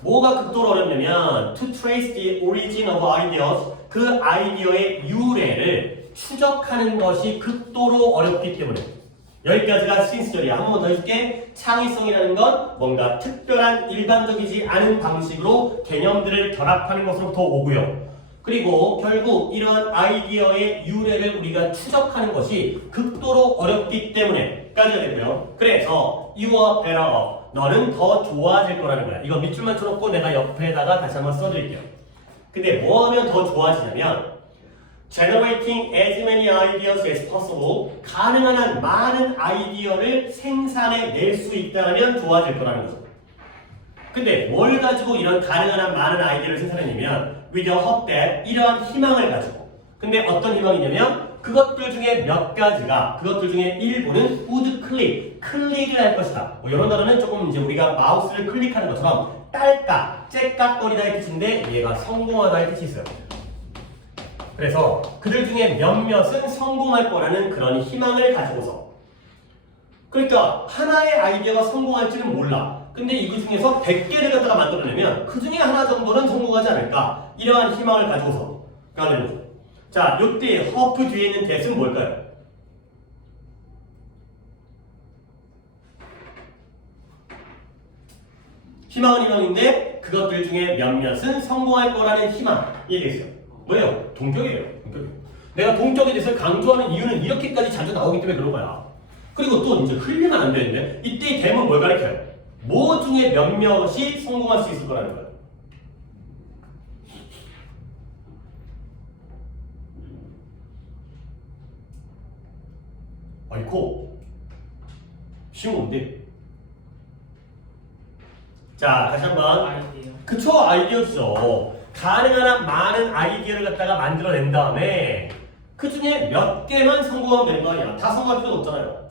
뭐가 극도로 어렵냐면 to trace the origin of ideas, 그 아이디어의 유래를 추적하는 것이 극도로 어렵기 때문에. 여기까지가 신스절이야. 한 번 더 해줄게. 창의성이라는 건 뭔가 특별한 일반적이지 않은 방식으로 개념들을 결합하는 것으로부터 오고요. 그리고 결국 이러한 아이디어의 유래를 우리가 추적하는 것이 극도로 어렵기 때문에까지가 되고요. 그래서 you are better off. 너는 더 좋아질 거라는 거야. 이거 밑줄만 쳐놓고 내가 옆에다가 다시 한번 써드릴게요. 근데 뭐 하면 더 좋아지냐면 generating as many ideas as possible, 가능한 한 많은 아이디어를 생산해낼 수 있다면 좋아질 거라는 거죠. 근데 뭘 가지고 이런 가능한 한 많은 아이디어를 생산해내면 with a hope that, 이러한 희망을 가지고. 근데 어떤 희망이냐면 그것들 중에 몇 가지가, 그것들 중에 일부는 would click, 클릭을 할 것이다. 뭐 이런 단어는 조금 이제 우리가 마우스를 클릭하는 것처럼 딸깍, 째깍거리다의 뜻인데 얘가 성공하다의 뜻이 있어요. 그래서 그들 중에 몇몇은 성공할 거라는 그런 희망을 가지고서. 그러니까 하나의 아이디어가 성공할지는 몰라. 근데 이 중에서 100개를 갖다가 만들어내면 그 중에 하나 정도는 성공하지 않을까. 이러한 희망을 가지고서 가는 거죠. 자, 요때 허프 뒤에 있는 대은 뭘까요? 희망은 희망인데 그것들 중에 몇몇은 성공할 거라는 희망이 되겠어요. 뭐예요? 동격이에요. 동격이에요. 내가 동격에 대해서 강조하는 이유는 이렇게까지 자주 나오기 때문에 그런 거야. 그리고 또 이제 흘리면 안 되는데 이때 댐은 뭘 가리켜요? 뭐 중에 몇몇이 성공할 수 있을 거라는 거예요. 아이고 쉬운 건데. 자, 다시 한번. 아이디어. 그쵸, 아이디어죠. 가능한 한 많은 아이디어를 갖다가 만들어낸 다음에 그 중에 몇 개만 성공하면 되는 거 아니야. 다 성공할 필요는 없잖아요.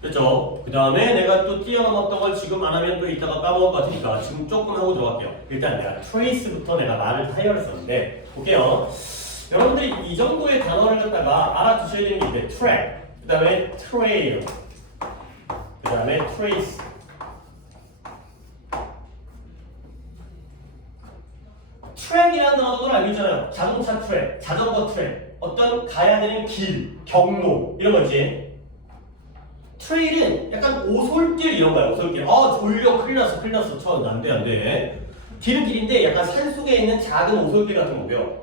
그렇죠? 그 다음에 내가 또 뛰어넘었던 걸 지금 안 하면 또 이따가 까먹을 것 같으니까 지금 조금 하고 들어갈게요. 일단 내가 trace부터 내가 말을 타이어했었는데 볼게요. 여러분들이 이 정도의 단어를 갖다가 알아두셔야 되는 게 있는데 track, 그 다음에 trail, 그 다음에 trace. 트랙이라는 단어도 알고 있잖아요. 자동차 트랙, 자전거 트랙, 어떤 가야 되는 길, 경로 이런 거지. 트레일은 약간 오솔길 이런 거야. 오솔길. 아 졸려, 큰일 났어. 저 안 돼. 길은 길인데 약간 산속에 있는 작은 오솔길 같은 거고요.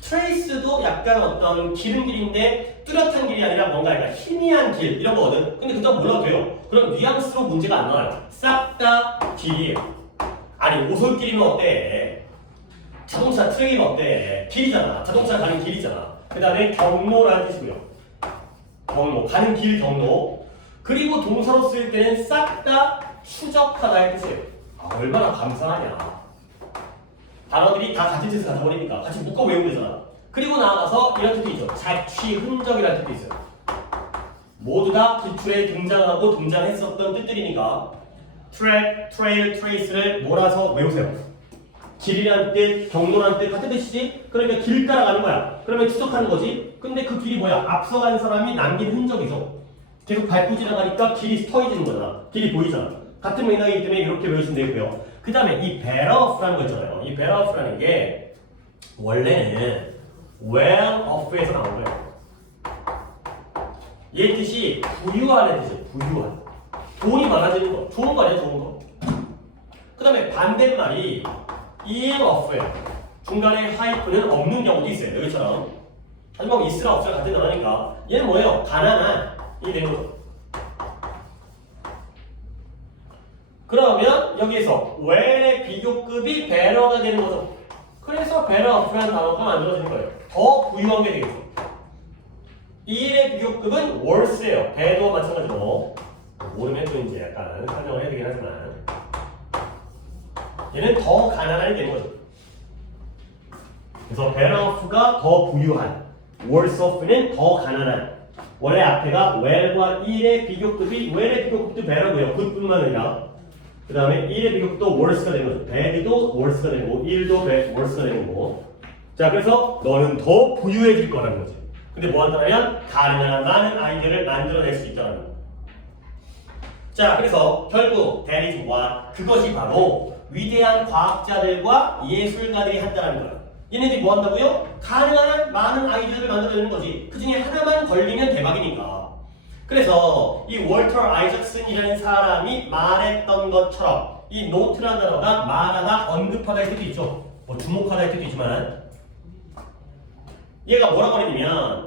트레이스도 약간 어떤 길은 길인데 뚜렷한 길이 아니라 뭔가 약간 희미한 길 이런 거거든. 근데 그다음 몰라도 돼요. 그럼 뉘앙스로 문제가 안 나와요. 싹 다 길이에요. 아니 오솔길이면 어때? 자동차 트랙이면 어때? 길이잖아. 자동차 가는 길이잖아. 그 다음에 경로라는 뜻이고요. 경로, 가는 길 경로. 그리고 동사로 쓸 때는 싹 다 추적하다의 뜻이에요. 아, 얼마나 감사하냐. 단어들이 다 같은 뜻을 갖다 버리니까 같이 묶어 외우면 되잖아. 그리고 나아가서 이런 뜻도 있죠. 자취, 흔적이라는 뜻도 있어요. 모두 다 기출에 등장하고 등장했었던 뜻들이니까 트랙, 트레일, 트레이스를 몰아서 외우세요. 길이란 뜻, 경로란 뜻 같은 뜻이지? 그러니까 길 따라가는 거야. 그러면 추적하는 거지? 근데 그 길이 뭐야? 앞서간 사람이 남긴 흔적이죠. 계속 밟고 지나가니까 길이 터지는 거잖아. 길이 보이잖아. 같은 맥락이기 때문에 이렇게 외우시면 되고요. 그 다음에 이 better off라는 거 있잖아요. 이 better off라는 게 원래는 well off에서 나온 거예요. 얘 뜻이 부유하는 뜻이에요. 부유한. 돈이 많아지는 거. 좋은 거 아니야? 좋은 거. 그 다음에 반대말이 ill off예요. 중간에 하이픈은 없는 경우도 있어요. 여기처럼. 하지만 있으라 없으라 같은 단어니까 얘는 뭐예요? 가난한 이 되는 거죠. 그러면 여기에서 well의 비교급이 better가 되는 거죠. 그래서 better off라는 단어가 만들어지는 거예요. 더 부유한 게 되겠죠. ill의 비교급은 worse예요. 배도 마찬가지로. 모르면 또 이제 약간 설명을 해야 되긴 하지만 얘는 더 가난하게 되는 거죠. 그래서 better off가 더 부유한 worse off는 더 가난한. 원래 앞에가 well과 ill의 비교급이 well의 비교급도 better고요. good뿐만 아니라 그 다음에 ill의 비교급도 worse가 되는 거죠. bad도 worse가 되는 거고 ill도 worse가 되는 거고. 자, 그래서 너는 더 부유해질 거라는 거지. 근데 뭐 한다면 가능한 많은 아이디어를 만들어낼 수 있다는 거. 자, 그래서 결국 that is what, 그것이 바로 위대한 과학자들과 예술가들이 한다는 거야. 얘네들이 뭐 한다고요? 가능한 많은 아이디어를 만들어내는 거지. 그 중에 하나만 걸리면 대박이니까. 그래서 이 월터 아이작슨이라는 사람이 말했던 것처럼 이 노트라는 단어가 말하다, 언급하다 할 때도 있죠. 뭐 주목하다 할 때도 있지만 얘가 뭐라고 하냐면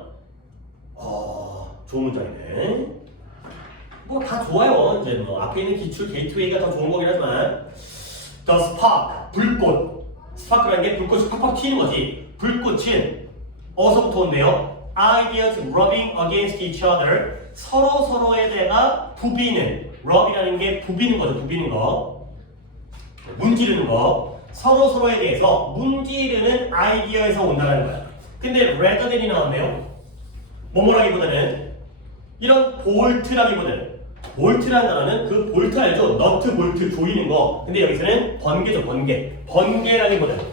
좋은 문장이네. 뭐 다 좋아요. 이제 뭐 앞에 있는 기출 게이트웨이가 더 좋은 거긴 하지만 The spark, 불꽃. 스파크라는 게 불꽃이 팍팍 튀는 거지. 불꽃은 어디서부터 온대요? Ideas rubbing against each other. 서로에다가 부비는, rub이라는 게 부비는 거죠. 부비는 거. 문지르는 거. 서로에 대해서 문지르는 아이디어에서 온다는 거야. 근데 rather than이 나왔네요. 뭐뭐라기보다는 이런 볼트라기보다는 볼트라는 단어는 그 볼트 알죠? 너트 볼트 조이는 거. 근데 여기서는 번개죠. 번개라기보다는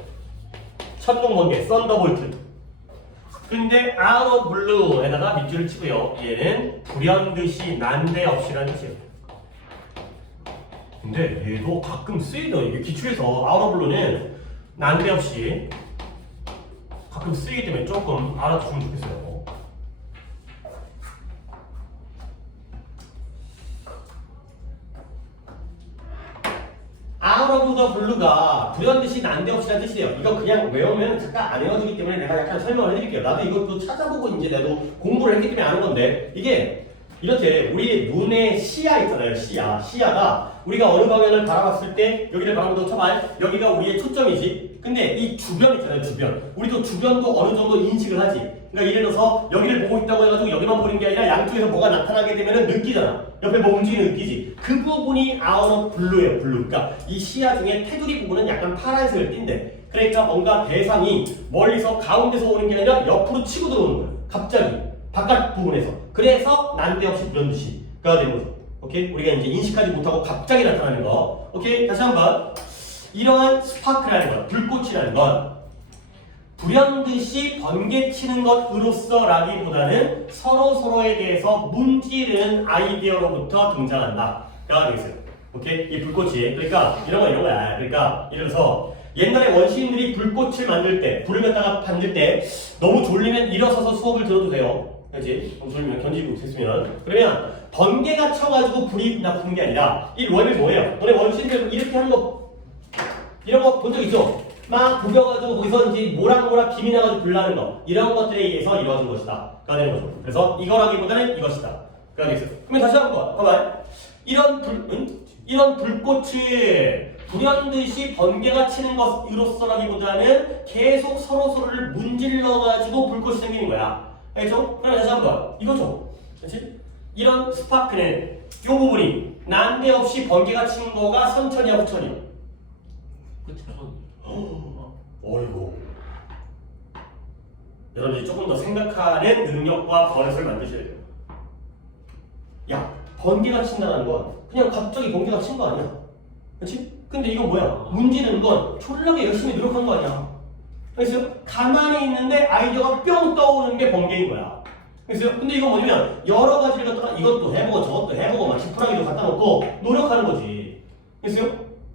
천둥 번개, 썬더볼트. 근데 out of blue에다가 밑줄을 치고요. 얘는 불현듯이 난데없이라는 뜻이에요. 근데 얘도 가끔 쓰이더. 이게 기출에서 out of blue는 난데없이 가끔 쓰이기 때문에 조금 알아두시면 좋겠어요. out of the blue가 불현듯이 난데없이라는 뜻이에요. 이거 그냥 외우면 잠깐 안 외워지기 때문에 내가 약간 설명을 해드릴게요. 나도 이것도 찾아보고 이제 나도 공부를 했기 때문에 아는 건데 이게 이렇게 우리 눈에 시야 있잖아요. 시야가 우리가 어느 방향을 바라봤을 때 여기를 바라보고 쳐봐. 여기가 우리의 초점이지. 근데 이 주변 있잖아요. 주변. 우리도 주변도 어느 정도 인식을 하지. 그러니까 예를 들어서 여기를 보고 있다고 해가지고 여기만 보는 게 아니라 양쪽에서 뭐가 나타나게 되면 느끼잖아. 옆에 뭐 움직이는 느끼지. 그 부분이 out of blue예요. blue. 그러니까 이 시야 중에 테두리 부분은 약간 파란색을 띈대. 그러니까 뭔가 대상이 멀리서 가운데서 오는 게 아니라 옆으로 치고 들어오는 거예요. 갑자기 바깥 부분에서. 그래서 난데없이 불현듯이가 되는 거죠. 오케이? 우리가 이제 인식하지 못하고 갑자기 나타나는 거. 오케이? 다시 한번. 이러한 스파크라는 것, 불꽃이라는 건 불현듯이 번개치는 것으로서라기보다는 서로에 대해서 문지르는 아이디어로부터 등장한다. 라고 되어 있어요. 오케이? 이 불꽃이. 그러니까 이런 거야. 그러니까 예를 들어서 옛날에 원시인들이 불꽃을 만들 때, 불을 갖다가 만들 때 너무 졸리면 일어서서 수업을 들어도 돼요. 그렇지? 너무 졸리면 견디고 있으면. 그러면 번개가 쳐가지고 불이 나쁜 게 아니라 이 원이 뭐예요? 너네 원시인들 이렇게 하는 거 이런 거 본 적 있죠? 막 부벼가지고 거기서 이제 모락모락 김이 나가지고 불나는 거 이런 것들에 의해서 이루어진 것이다. 가 되는 거죠. 그래서 이거라기보다는 이것이다. 가 되겠어요. 그러면 다시 한번 봐봐요. 이런 불꽃을 불현듯이 번개가 치는 것으로서라기보다는 계속 서로를 문질러가지고 불꽃이 생기는 거야. 알겠죠? 그럼 다시 한번 이거죠. 그렇지? 이런 스파크는 이 부분이 난데없이 번개가 치는 거가 선천이야 후천이야? 어이구. 여러분이 조금 더 생각하는 능력과 버릇을 만드셔야 돼요. 야, 번개가 친다는 건 그냥 갑자기 번개가 친 거 아니야? 그렇지? 근데 이거 뭐야? 문지르는 건 졸라게 열심히 노력한 거 아니야? 그래서 가만히 있는데 아이디어가 뿅 떠오르는 게 번개인 거야. 그래서 근데 이거 뭐냐면 여러 가지를 갖다가 이것도 해보고 저것도 해보고 막 지푸라기도 갖다 놓고 노력하는 거지. 그래서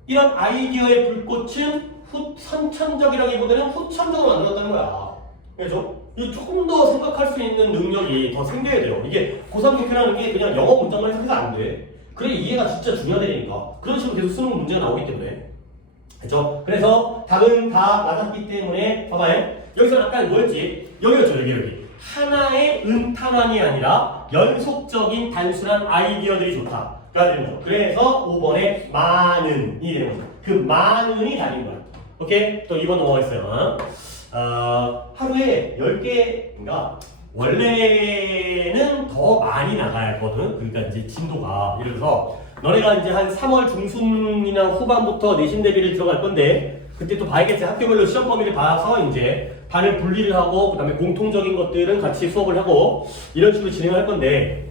이런 아이디어의 불꽃은 선천적이라기보다는 후천적으로 만들었다는 거야. 그래서 조금 더 생각할 수 있는 능력이 더 생겨야 돼요. 이게 고3 목표라는 게 그냥 영어 문장만 해서가 안 돼. 그래 이해가 진짜 중요하다니까. 그런 식으로 계속 쓰는 문제가 나오기 때문에. 그렇죠? 그래서 답은 다 맞았기 때문에 봐봐요. 여기서 아까 뭐였지? 여기였죠. 여기. 하나의 음탄환이 아니라 연속적인 단순한 아이디어들이 좋다. 가 되는 거죠. 그래서 5번에 많은이 되는 거죠. 그 많은이 답인 거야. 오케이? 또 2번 넘어가겠어요. 하루에 10개인가 원래는 더 많이 나가야 하거든. 그러니까 이제 진도가. 예를 들어서 너네가 이제 한 3월 중순이나 후반부터 내신 대비를 들어갈 건데 그때 또 봐야겠지. 학교별로 시험 범위를 봐서 이제 반을 분리를 하고 그다음에 공통적인 것들은 같이 수업을 하고 이런 식으로 진행을 할 건데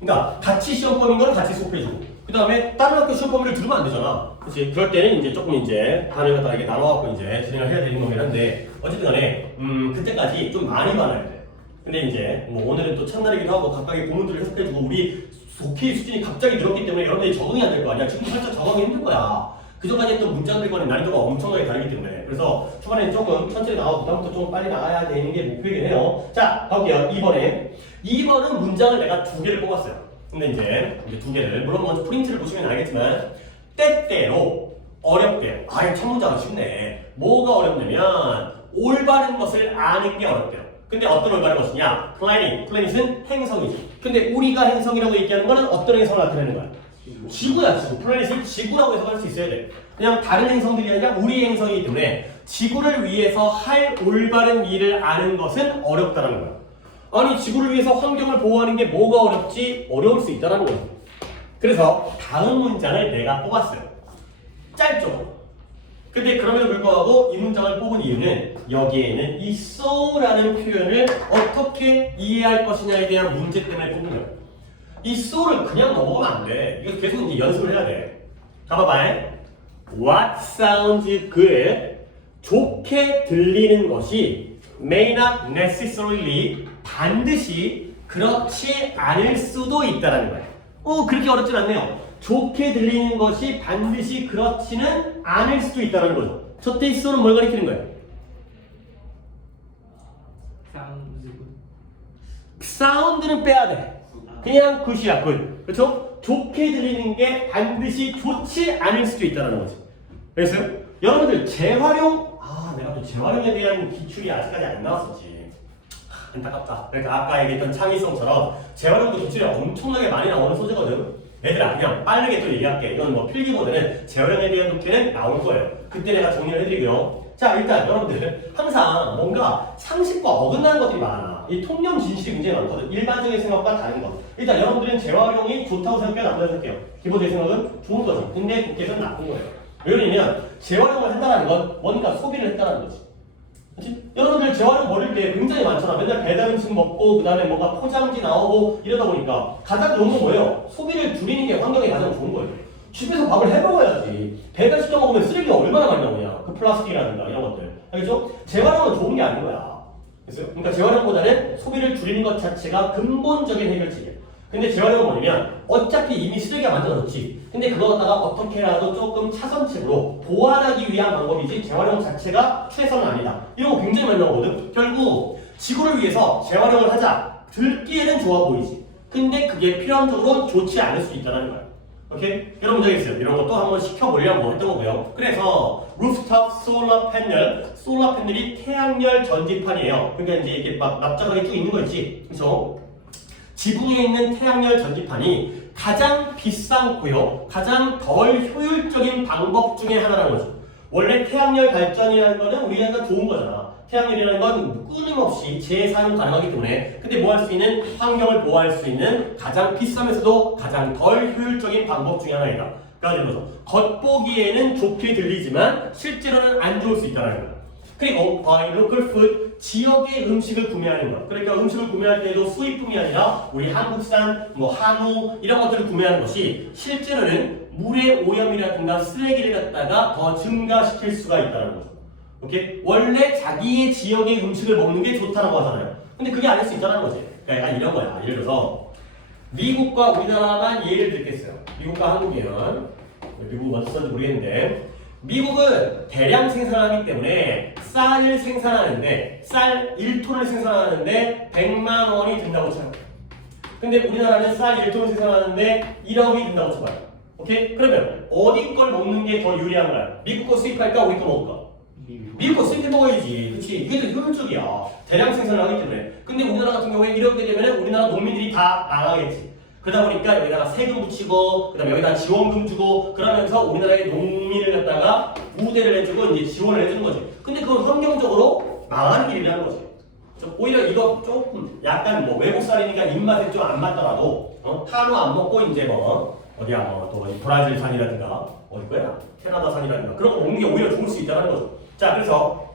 그러니까 같이 시험 범위인 거는 같이 수업해주고 그 다음에 다른 학교 시험 범위를 들으면 안 되잖아. 그렇지? 그럴 때는 이제 조금 이제 반을 갖다가 이렇게 나눠갖고 이제 진행을 해야 되는 거긴 한데 어쨌든 간에 그때까지 좀 많이 받아야 돼. 근데 이제 뭐 오늘은 또 첫날이기도 하고 각각의 부문들을 해석해주고 우리 독해 수준이 갑자기 늘었기 때문에 여러분들이 적응이 안 될 거 아니야. 지금 살짝 적응이 힘들 거야. 그전까지 했던 문장들과는 난이도가 엄청나게 다르기 때문에 그래서 초반에는 조금 천천히 나가고 그다음부터 좀 빨리 나가야 되는 게 목표이긴 해요. 자, 가볼게요. 2번은 문장을 내가 2개를 뽑았어요. 근데 이제 2개를 물론 먼저 프린트를 보시면 알겠지만 때때로 어렵대요. 아예 첫 문장은 쉽네. 뭐가 어렵냐면 올바른 것을 아는 게 어렵대요. 근데 어떤 올바른 것이냐? 플래닛은 행성이죠. 근데 우리가 행성이라고 얘기하는 거는 어떤 행성을 나타내는 거야? 지구야, 지구. 플래닛을 지구라고 해석할 수 있어야 돼. 그냥 다른 행성들이 아니라 우리 행성이기 때문에 지구를 위해서 할 올바른 일을 아는 것은 어렵다는 거야. 아니, 지구를 위해서 환경을 보호하는 게 뭐가 어렵지? 어려울 수 있다는 거야. 그래서 다음 문장을 내가 뽑았어요. 짧죠? 근데 그럼에도 불구하고 이 문장을 뽑은 이유는 여기에는 이 so라는 표현을 어떻게 이해할 것이냐에 대한 문제 때문에 뽑은 거예요. 이 so를 그냥 넘어가면 안 돼. 이거 계속 이제 연습을 해야 돼. 가봐봐. What sounds good? 좋게 들리는 것이 may not necessarily 반드시 그렇지 않을 수도 있다는 거예요. 그렇게 어렵진 않네요. 좋게 들리는 것이 반드시 그렇지는 않을 수도 있다는 거죠. 저때 이 so는 뭘 가리키는 거예요? 사운드는 빼야 돼. 그냥 굿이야, 굿. 그렇죠? 좋게 들리는 게 반드시 좋지 않을 수도 있다는 거지. 그랬어요? 여러분들 재활용, 내가 또 재활용에 대한 기출이 아직까지 안 나왔었지. 안타깝다. 그러니까 아까 얘기했던 창의성처럼 재활용도 기출이 엄청나게 많이 나오는 소재거든. 얘들아, 그냥 빠르게 또 얘기할게. 이건 뭐 필기보다는 재활용에 대한 독해는 나올 거예요. 그때 내가 정리를 해드리고요. 자, 일단 여러분들 항상 뭔가 상식과 어긋나는 것들이 많아. 이 통념 진실이 굉장히 많거든. 일반적인 생각과 다른 것. 일단 여러분들은 재활용이 좋다고 생각해요? 나쁘다고 생각해요? 기본적인 생각은 좋은 거죠. 근데 독해에서는 나쁜 거예요. 왜 그러냐면 재활용을 한다는 건 뭔가 소비를 했다는 거지. 그치? 여러분들 재활용 버릴 때 굉장히 많잖아. 맨날 배달 음식 먹고 그 다음에 뭔가 포장지 나오고 이러다 보니까 가장 좋은 건 뭐예요? 소비를 줄이는 게 환경에 가장 좋은 거예요. 집에서 밥을 해 먹어야지. 배달 시켜 먹으면 쓰레기가 얼마나 많이 나오냐. 그 플라스틱이라든가 이런 것들. 알겠죠? 재활용은 좋은 게 아닌 거야. 그래서 그러니까 재활용보다는 소비를 줄이는 것 자체가 근본적인 해결책이야. 근데 재활용은 뭐냐면 어차피 이미 쓰레기가 만들어졌지. 근데 그거 갖다가 어떻게라도 조금 차선책으로 보완하기 위한 방법이지 재활용 자체가 최선은 아니다. 이런 거 굉장히 많이 나오거든. 결국 지구를 위해서 재활용을 하자. 듣기에는 좋아 보이지. 근데 그게 필연적으로 좋지 않을 수 있다는 거야. 오케이? 이런 문제가 있어요. 이런 것도 한번 시켜보려고 했던 거고요. 그래서 루프탑 솔라 패널이 태양열 전지판이에요. 그러니까 이제 이게 막 납작하게 쭉 있는 거 있지. 그래서 지붕에 있는 태양열 전지판이 가장 비싸고요. 가장 덜 효율적인 방법 중에 하나라는 거죠. 원래 태양열 발전이라는 거는 우리가 좋은 거잖아. 태양열이라는 건 끊임없이 재사용 가능하기 때문에 근데 뭐 할 수 있는 환경을 보호할 수 있는 가장 비싸면서도 가장 덜 효율적인 방법 중에 하나이다. 그래서 겉보기에는 좋게 들리지만 실제로는 안 좋을 수 있다는 거야. 그리고 buy local food, 지역의 음식을 구매하는 것. 그러니까 음식을 구매할 때도 수입품이 아니라 우리 한국산, 뭐 한우 이런 것들을 구매하는 것이 실제로는 물의 오염이라든가 쓰레기를 갖다가 더 증가시킬 수가 있다는 거죠. 오케이? 원래 자기의 지역의 음식을 먹는 게 좋다라고 하잖아요. 근데 그게 아닐 수 있다는 거지. 그러니까 약간 이런 거야. 예를 들어서 미국과 우리나라만 예를 들겠어요. 미국과 한국이면 미국은 어떻게 썼는지 모르겠는데 미국은 대량 생산하기 때문에 쌀을 생산하는데 쌀 1톤을 생산하는데 100만 원이 든다고 쳐요. 근데 우리나라는 쌀 1톤을 생산하는데 1억이 든다고 쳐봐요. 오케이? 그러면 어디 걸 먹는 게 더 유리한가요? 미국 거 수입할까? 우리 거 먹을까? 미국 거 수입해 먹어야지. 그치? 이게 더 효율적이야. 대량 생산을 하기 때문에. 근데 우리나라 같은 경우에 이렇게 되면 우리나라 농민들이 다 나가겠지. 그러다 보니까 여기다가 세금 붙이고 그 다음에 여기다가 지원금 주고 그러면서 우리나라의 농민을 갖다가 우대를 해주고 이제 지원을 해주는 거지. 근데 그건 환경적으로 망하는 일이라는 거지. 오히려 이거 조금 약간 뭐 외국살이니까 입맛에 좀 안 맞더라도 한우 안 먹고 이제 뭐 어디야 또 브라질 산이라든가 어디 거야 캐나다 산이라든가 그런 거 먹는 게 오히려 좋을 수 있다는 거죠. 자 그래서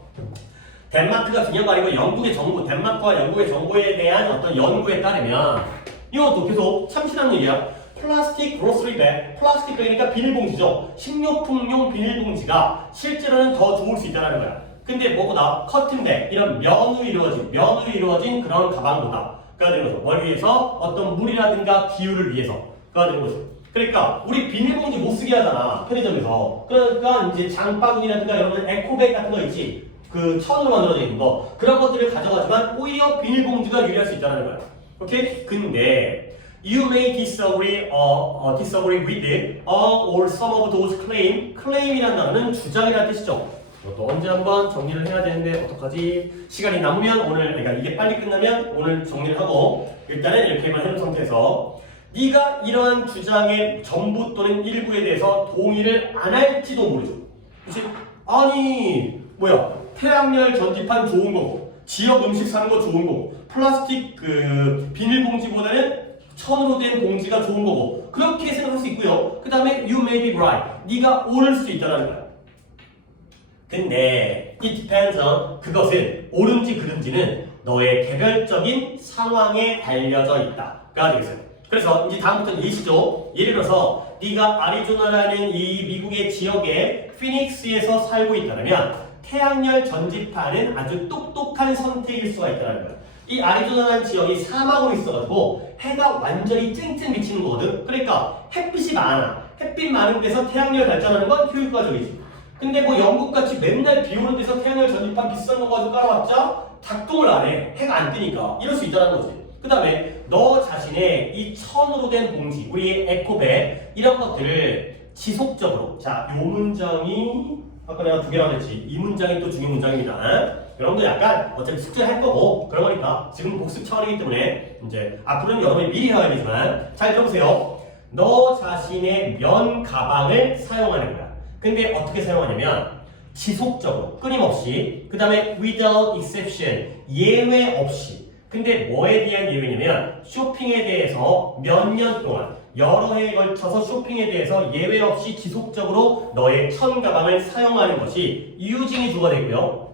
덴마크가 중요한 거 아니고 영국의 정부 덴마크와 영국의 정부에 대한 어떤 연구에 따르면 이것도 계속 참신한 얘기야. 플라스틱 그로스리백 플라스틱백이니까 비닐봉지죠. 식료품용 비닐봉지가 실제로는 더 좋을 수 있다는 거야. 근데 뭐보다 커튼백 이런 면으로 이루어진 그런 가방보다 그가 되는 거죠. 뭘 위해서 어떤 물이라든가 기후를 위해서 그가 되는 거죠. 그러니까 우리 비닐봉지 못 쓰게 하잖아 편의점에서. 그러니까 이제 장바구니라든가 여러분 에코백 같은 거 있지. 그 천으로 만들어져 있는 거 그런 것들을 가져가지만 오히려 비닐봉지가 유리할 수 있다는 거야. 오케이? 근데 you may disagree with it or some of those claim이라는 단어는 주장이라는 뜻이죠. 이것도 언제 한번 정리를 해야 되는데 어떡하지? 시간이 남으면 오늘 그러니까 이게 빨리 끝나면 오늘 정리를 하고 일단은 이렇게만 해놓은 상태에서 네가 이러한 주장의 전부 또는 일부에 대해서 동의를 안 할지도 모르죠. 그렇지? 아니 뭐야 태양열 전지판 좋은 거고 지역 음식 사는 거 좋은 거고 플라스틱 그 비닐봉지보다는 천으로 된 봉지가 좋은 거고 그렇게 생각할 수 있고요. 그 다음에 you may be right 네가 옳을 수 있다는 거야. 근데 it depends on 그것은 옳은지 그른지는 너의 개별적인 상황에 달려져 있다가 되겠어요. 그래서 이제 다음부터는 예시죠. 예를 들어서 네가 아리조나라는 이 미국의 지역에 피닉스에서 살고 있다면 태양열 전지판은 아주 똑똑한 선택일 수가 있다는 거예요. 이 아리조나라는 지역이 사막으로 있어가지고 해가 완전히 쨍쨍 비치는 거거든. 그러니까 햇빛이 많아. 햇빛 많은 데서 태양열 발전하는 건 효율과적이지. 근데 뭐 영국같이 맨날 비 오는 데서 태양열 전지판 비싼 거 가지고 깔아봤자 작동을 안 해. 해가 안 뜨니까. 이럴 수 있다는 거지. 그 다음에 너 자신의 이 천으로 된 봉지, 우리의 에코백 이런 것들을 지속적으로 자, 요 문장이 아까 내가 두 개라고 했지. 이 문장이 또 중요 문장입니다. 여러분도 약간 어차피 숙제할 거고 그런 거니까 지금 복습 차원이기 때문에 이제 앞으로는 여러분이 미리 해야 되지만 잘 들어보세요. 너 자신의 면 가방을 사용하는 거야. 근데 어떻게 사용하냐면 지속적으로 끊임없이 그 다음에 without exception 예외 없이. 근데 뭐에 대한 예외냐면 쇼핑에 대해서 몇 년 동안 여러 해에 걸쳐서 쇼핑에 대해서 예외 없이 지속적으로 너의 천 가방을 사용하는 것이 using이 주가 되고요.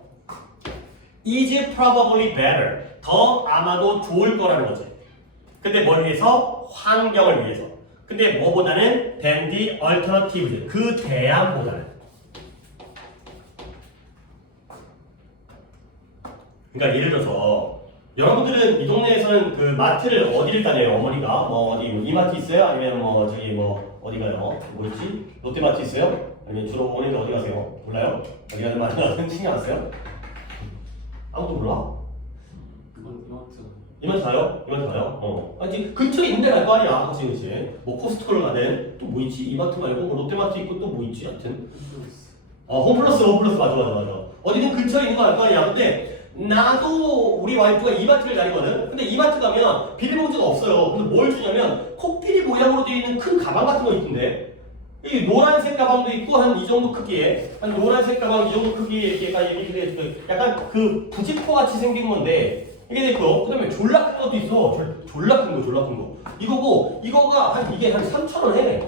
is probably better 더 아마도 좋을 거라는 거지. 근데 뭘 위해서? 환경을 위해서. 근데 뭐보다는 than the alternatives 그 대안보다는. 그러니까 예를 들어서 여러분들은 이 동네에서는 그 마트를 어디를 다녀요? 어머니가 뭐 어디 이마트 있어요? 아니면 뭐 저기 뭐 어디 가요? 뭐 있지? 롯데마트 있어요? 아니면 주로 어머니가 어디 가세요? 몰라요? 어디 가는 마트 가서 신경 안 써요? 아무도 몰라? 이마트 가요? 이마트 가요? 아니 근처에 있는 데 갈 거 아니야. 그치? 뭐 코스트코를 가든 또 뭐 있지? 이마트 말고 뭐 롯데마트 있고 또 뭐 있지? 하여튼 홈플러스 맞아. 어디든 근처에 있는 거 알 거 아니야. 근데 나도 우리 와이프가 이마트를 다니거든. 근데 이마트 가면 비닐봉지가 없어요. 그래서 뭘 주냐면 코끼리 모양으로 되어 있는 큰 가방 같은 거 있던데. 이 노란색 가방도 있고 한 이 정도 크기에 한 노란색 가방 이 정도 크기에 이렇게 약간 그 부지포 같이 생긴 건데 이게 돼 있고 그다음에 졸라 큰 것도 있어. 졸라 큰 거. 이거고 이거가 이게 한 3,000원 해.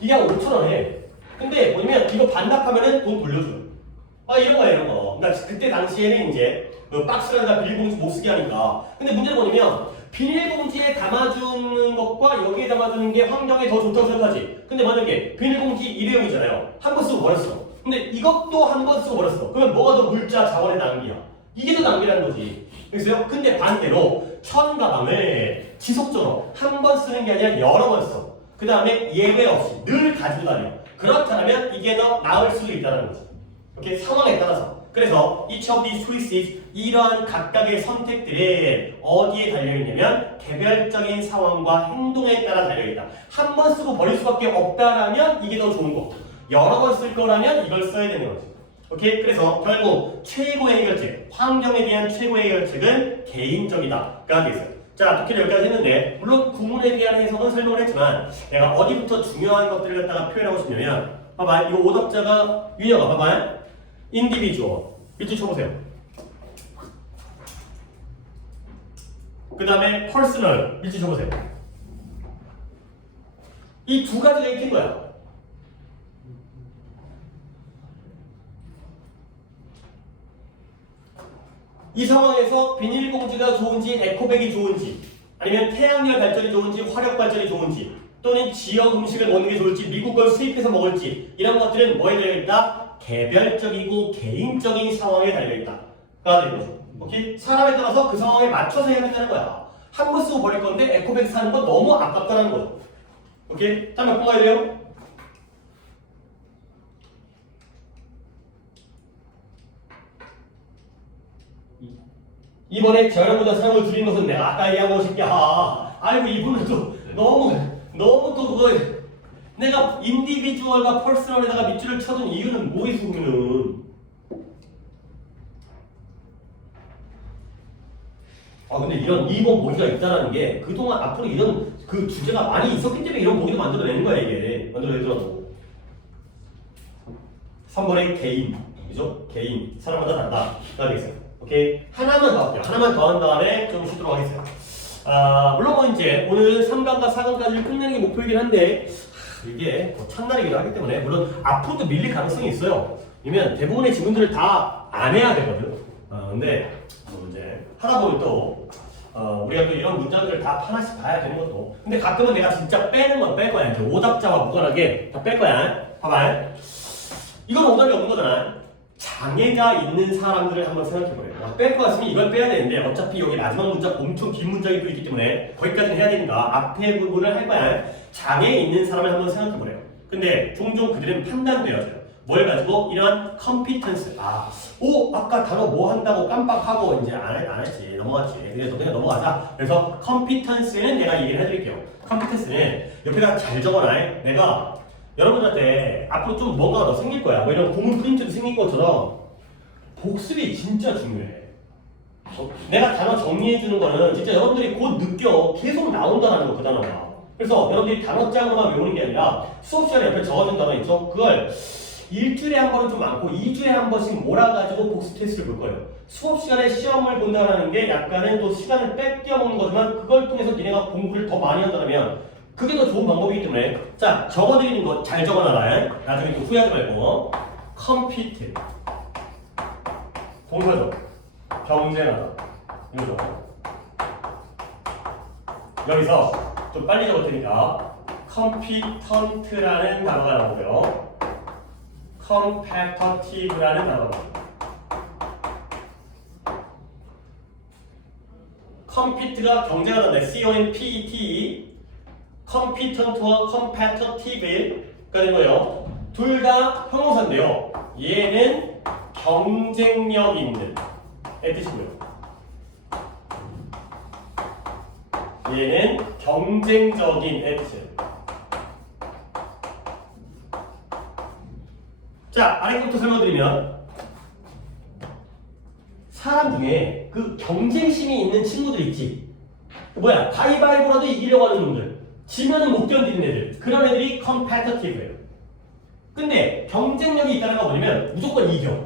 이게 한 5,000원 해. 근데 뭐냐면 이거 반납하면은 돈 돌려줘요. 이런 거. 그러니까 그때 당시에는 이제 그 박스라든가 비닐봉지 못 쓰게 하니까. 근데 문제는 뭐냐면 비닐봉지에 담아주는 것과 여기에 담아주는 게 환경에 더 좋다고 생각하지. 근데 만약에 비닐봉지 일회용이잖아요. 한 번 쓰고 버렸어. 근데 이것도 한 번 쓰고 버렸어. 그러면 뭐가 더 물자 자원의 낭비야? 이게 더 낭비라는 거지. 그래서요. 근데 반대로 천 가방을 지속적으로 한 번 쓰는 게 아니라 여러 번 써. 그 다음에 예외 없이 늘 가지고 다녀. 그렇다면 이게 더 나을 수도 있다는 거지. 이렇게 상황에 따라서. 그래서 each of these choices 이러한 각각의 선택들은 어디에 달려있냐면 개별적인 상황과 행동에 따라 달려있다. 한 번 쓰고 버릴 수밖에 없다라면 이게 더 좋은 거. 여러 번 쓸 거라면 이걸 써야 되는 거지. 오케이? 그래서 결국 최고의 해결책, 환경에 대한 최고의 해결책은 개인적이다가 되겠어요. 자, 독해를 여기까지 했는데 물론 구문에 대한 해석은 설명을 했지만 내가 어디부터 중요한 것들을 갖다가 표현하고 싶냐면 봐봐. 이거 오답자가 윤혁아 봐봐. individual. 밑줄 쳐보세요. 그 다음에 personal. 일치 줘보세요. 이 두 가지가 익힌 거야. 이 상황에서 비닐봉지가 좋은지 에코백이 좋은지 아니면 태양열 발전이 좋은지 화력 발전이 좋은지 또는 지역 음식을 먹는 게 좋을지 미국 걸 수입해서 먹을지 이런 것들은 뭐에 달려있다? 개별적이고 개인적인 상황에 달려있다. 가 되는 거죠. 오케이? 사람에 따라서 그 상황에 맞춰서 해야 된다는 거야. 한 번 쓰고 버릴 건데 에코백 사는 건 너무 아깝다는 거죠. 오케이? 자, 몇 번 가야 돼요? 이번에 저렴보다 사용을 줄인 것은 내가 아까 얘기한 것이야. 아이고 이분은 또 너무 또 그거 내가 인디비주얼과 퍼스널에다가 밑줄을 쳐둔 이유는 뭐 있어 그러면은. 아 근데 이런 2번 보기가 있다라는 게 그동안 앞으로 이런 그 주제가 많이 있었기 때문에 이런 보기도 만들어내는 거야 이게. 만들어내더라도 3번의 개인 그죠? 개인 사람마다 다르다 되겠어요. 오케이 하나만 더 할게요. 하나만 더 한 다음에 좀 쉬도록 하겠습니다. 물론 뭐 이제 오늘 3강과 4강까지를 끝내는 게 목표이긴 한데 이게 첫날이기도 하기 때문에 물론 앞으로도 밀릴 가능성이 있어요. 왜냐면 대부분의 질문들을 다 안 해야 되거든. 근데 뭐 이제 하다 보면 또 우리가 또 이런 문장들을 다 하나씩 봐야 되는 것도. 근데 가끔은 내가 진짜 빼는 건 뺄 거야. 이제 오답자와 무관하게 다 뺄 거야. 봐봐. 이건 오답이 없는 거잖아. 장애가 있는 사람들을 한번 생각해보래요. 뺄 거 같으면 이걸 빼야 되는데 어차피 여기 마지막 문장 엄청 긴 문장이 또 있기 때문에 거기까지는 해야 되니까 앞에 부분을 할 거야. 장애 있는 사람을 한번 생각해보래요. 근데 종종 그들은 판단되어져요. 뭘 가지고? 이런 컴피턴스. 아까 단어 뭐 한다고 깜빡하고 이제 안 했지. 넘어갔지. 그래서 그냥 넘어가자. 그래서 컴피턴스는 내가 얘기를 해드릴게요. 컴피턴스는 옆에다 잘 적어놔. 내가 여러분들한테 앞으로 좀 뭔가가 더 생길 거야. 뭐 이런 구문 프린트도 생길 것처럼 복습이 진짜 중요해. 내가 단어 정리해주는 거는 진짜 여러분들이 곧 느껴. 계속 나온다는 거, 그 단어가. 그래서 여러분들이 단어장으로만 외우는 게 아니라 수업 시간에 옆에 적어준 단어 있죠? 그걸 일주일에 한 번은 좀 많고 2주에 한 번씩 몰아가지고 복습 테스트를 볼 거예요. 수업 시간에 시험을 본다는 게 약간은 또 시간을 뺏겨 먹는 거지만 그걸 통해서 니네가 공부를 더 많이 한다면 그게 더 좋은 방법이기 때문에 자 적어드리는 거 잘 적어놔라. 나중에 또 후회하지 말고 컴피트 동사죠. 경쟁하다 이거죠. 여기서 좀 빨리 적을 테니까 컴피턴트라는 단어가 나오고요. 컴패터티브라는 단어가 나옵니다. 컴피트가 경쟁하다인데 C-O-M-P-E-T 컴피턴트와 컴패터티브가 되는 거예요. 둘 다 형용사인데요. 얘는 경쟁력 있는 의 뜻이고요. 얘는 경쟁적인 의 뜻이에요. 자, 아래 것부터 설명드리면 사람 중에 그 경쟁심이 있는 친구들 있지. 뭐야, 가위바위보라도 이기려고 하는 놈들, 지면은 못 견디는 애들, 그런 애들이 컴패터티브예요. 근데 경쟁력이 있다는 거 뭐냐면 무조건 이겨.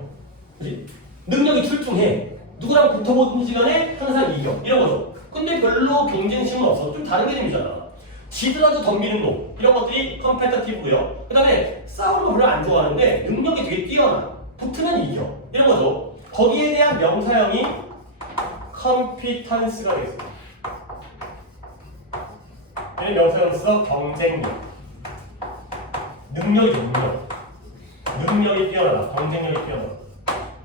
그치? 능력이 출중해. 누구랑 붙어보든지 간에 항상 이겨. 이런 거죠. 근데 별로 경쟁심은 없어. 좀 다른 개념이잖아. 지더라도 덤비는 놈. 이런 것들이 컴패터티브고요. 그 다음에 싸우는 거 별로 안 좋아하는데 능력이 되게 뛰어나. 붙으면 이겨. 이런 거죠. 거기에 대한 명사형이 컴피턴스가 되겠습니다. 얘는 명사형으로서 경쟁력. 능력이죠, 능력. 능력이 뛰어나다. 경쟁력이 뛰어나다.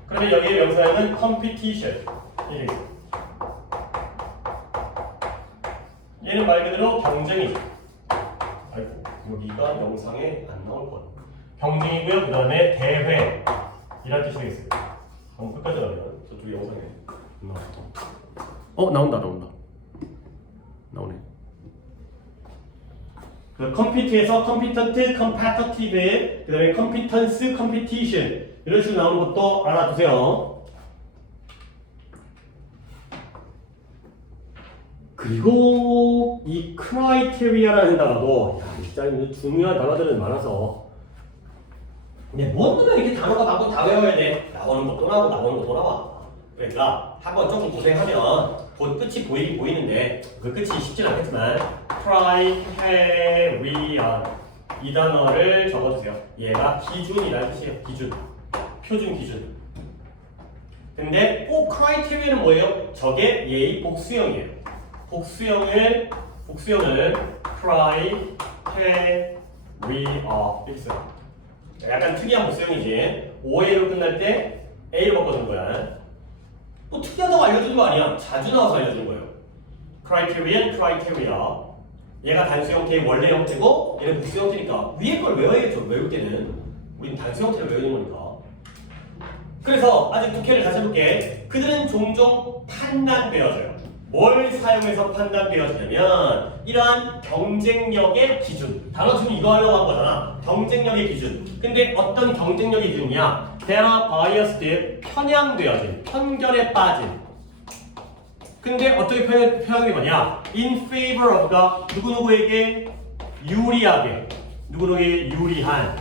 그러면 여기에 명사형은 competition. 이게 있습니다. 얘는 말 그대로 경쟁이죠. 아이고, 여기가 영상에 안 나올 것 같아요. 경쟁이고요. 그 다음에 대회. 이란 뜻이 되겠습니다. 한번 끝까지 가면 저쪽 영상에 나온다. 나오네. 그 컴피트에서 컴피턴트, 컴패터티브, 그 다음에 컴피턴스, 컴피티션 이런 식으로 나오는 것도 알아두세요. 그리고 이 크라이테리아라는 단어도 진짜 중요한 단어들은 많아서 근데 뭔 놈에 이렇게 단어가 많고 다 외워야 돼. 나오는 것도 나오고 나오는 것도 나와. 그러니까 한번 조금 고생하면 곧 끝이 보이긴 보이는데 그 끝이 쉽진 않겠지만 criterion 이 단어를 적어주세요. 얘가 기준이라는 뜻이에요. 기준, 표준 기준. 근데 꼭 criterion은 뭐예요? 저게 얘의 복수형이에요. 복수형을 criteria 이렇게 써요. 약간 특이한 복수형이지. OA로 끝날 때 A로 바꿔주는 거야. 뭐 특이하다고 알려주는 거 아니야. 자주 나와서 알려주는 거예요. criterion, criteria. 얘가 단수 형태의 원래 형태고 얘는 복수 형태니까 위에 걸 외워야겠죠. 외울 때는 우리는 단수 형태를 외우는 거니까. 그래서 아직 독해를 다시 해볼게. 그들은 종종 판단되어져요. 뭘 사용해서 판단되어지냐면 이러한 경쟁력의 기준. 단어 지금 이거 하려고 한 거잖아. 경쟁력의 기준. 근데 어떤 경쟁력의 기준이냐? They are biased, 편향되어진, 편견에 빠진. 근데 어떻게 표현이 뭐냐? In favor of가 누구누구에게 유리하게, 누구누구에게 유리한,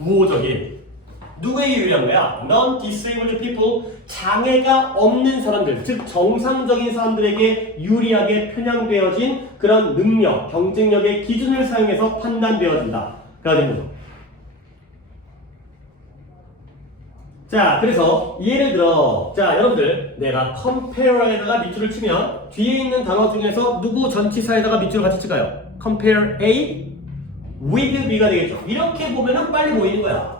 우호적인. 누구에게 유리한 거야? Non-disabled people, 장애가 없는 사람들, 즉 정상적인 사람들에게 유리하게 편향되어진 그런 능력, 경쟁력의 기준을 사용해서 판단되어진다. 가 되는 거죠. 자, 그래서 예를 들어, 자, 여러분들 내가 compare에다가 밑줄을 치면 뒤에 있는 단어 중에서 누구 전치사에다가 밑줄을 같이 찍어요. compare A with B가 되겠죠. 이렇게 보면은 빨리 보이는 거야.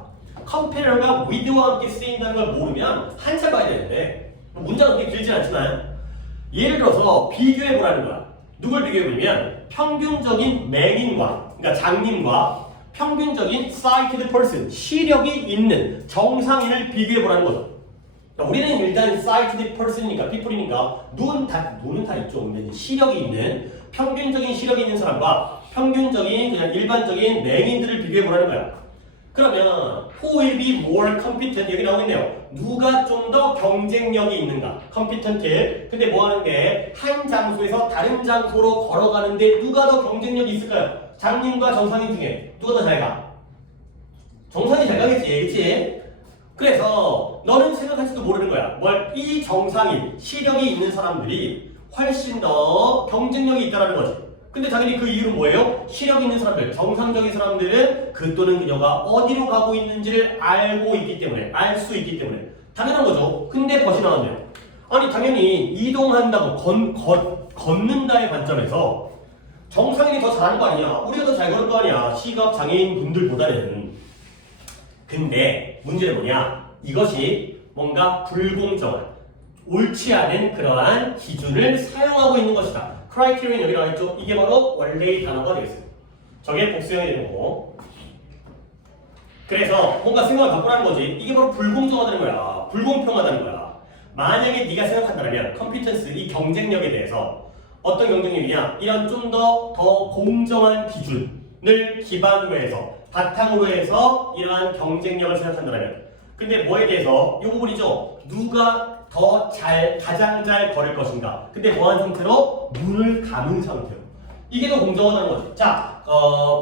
compare가 with와 함께 쓰인다는 걸 모르면 한참 봐야 되는데 문장은 그렇게 길지 않지만 예를 들어서 비교해 보라는 거야. 누굴 비교해 보냐면 평균적인 맹인과, 그러니까 장님과 평균적인 sighted person, 시력이 있는 정상인을 비교해 보라는 거죠. 그러니까 우리는 일단 sighted person이니까, people이니까 눈은 다 있죠. 근데 시력이 있는, 평균적인 시력이 있는 사람과 평균적인 그냥 일반적인 맹인들을 비교해 보라는 거야. 그러면 who will be more competent 여기 나오고 있네요. 누가 좀 더 경쟁력이 있는가? competent. 근데 뭐 하는데 한 장소에서 다른 장소로 걸어가는데 누가 더 경쟁력이 있을까요? 장님과 정상인 중에 누가 더 잘 가? 정상이 잘 가겠지, 그치? 그래서 너는 생각할지도 모르는 거야. 이 정상인, 시력이 있는 사람들이 훨씬 더 경쟁력이 있다는 거지. 근데 당연히 그 이유는 뭐예요? 시력 있는 사람들, 정상적인 사람들은 그 또는 그녀가 어디로 가고 있는지를 알고 있기 때문에, 알 수 있기 때문에 당연한 거죠. 근데 벗이 나왔네요. 아니 당연히 이동한다고 걷는다의 관점에서 정상인이 더 잘하는 거 아니야? 우리가 더 잘 걸을 거 아니야? 시각 장애인 분들보다는. 근데 문제는 뭐냐? 이것이 뭔가 불공정한, 옳지 않은 그러한 기준을 사용하고 있는 것이다. criterion 여기 나와있죠? 이게 바로 원래의 단어가 되겠어요. 저게 복수형이 되는 거고. 그래서 뭔가 생각을 바꾸라는 거지. 이게 바로 불공정하다는 거야. 불공평하다는 거야. 만약에 네가 생각한다면 컴피턴스, 이 경쟁력에 대해서 어떤 경쟁력이냐? 이런 좀 더 공정한 기준을 기반으로 해서, 바탕으로 해서 이러한 경쟁력을 생각한다면, 근데 뭐에 대해서? 이 부분이죠. 누가 가장 잘 걸을 것인가. 근데 뭐한 상태로? 눈을 감은 상태로. 이게 더 공정하다는 거지. 자,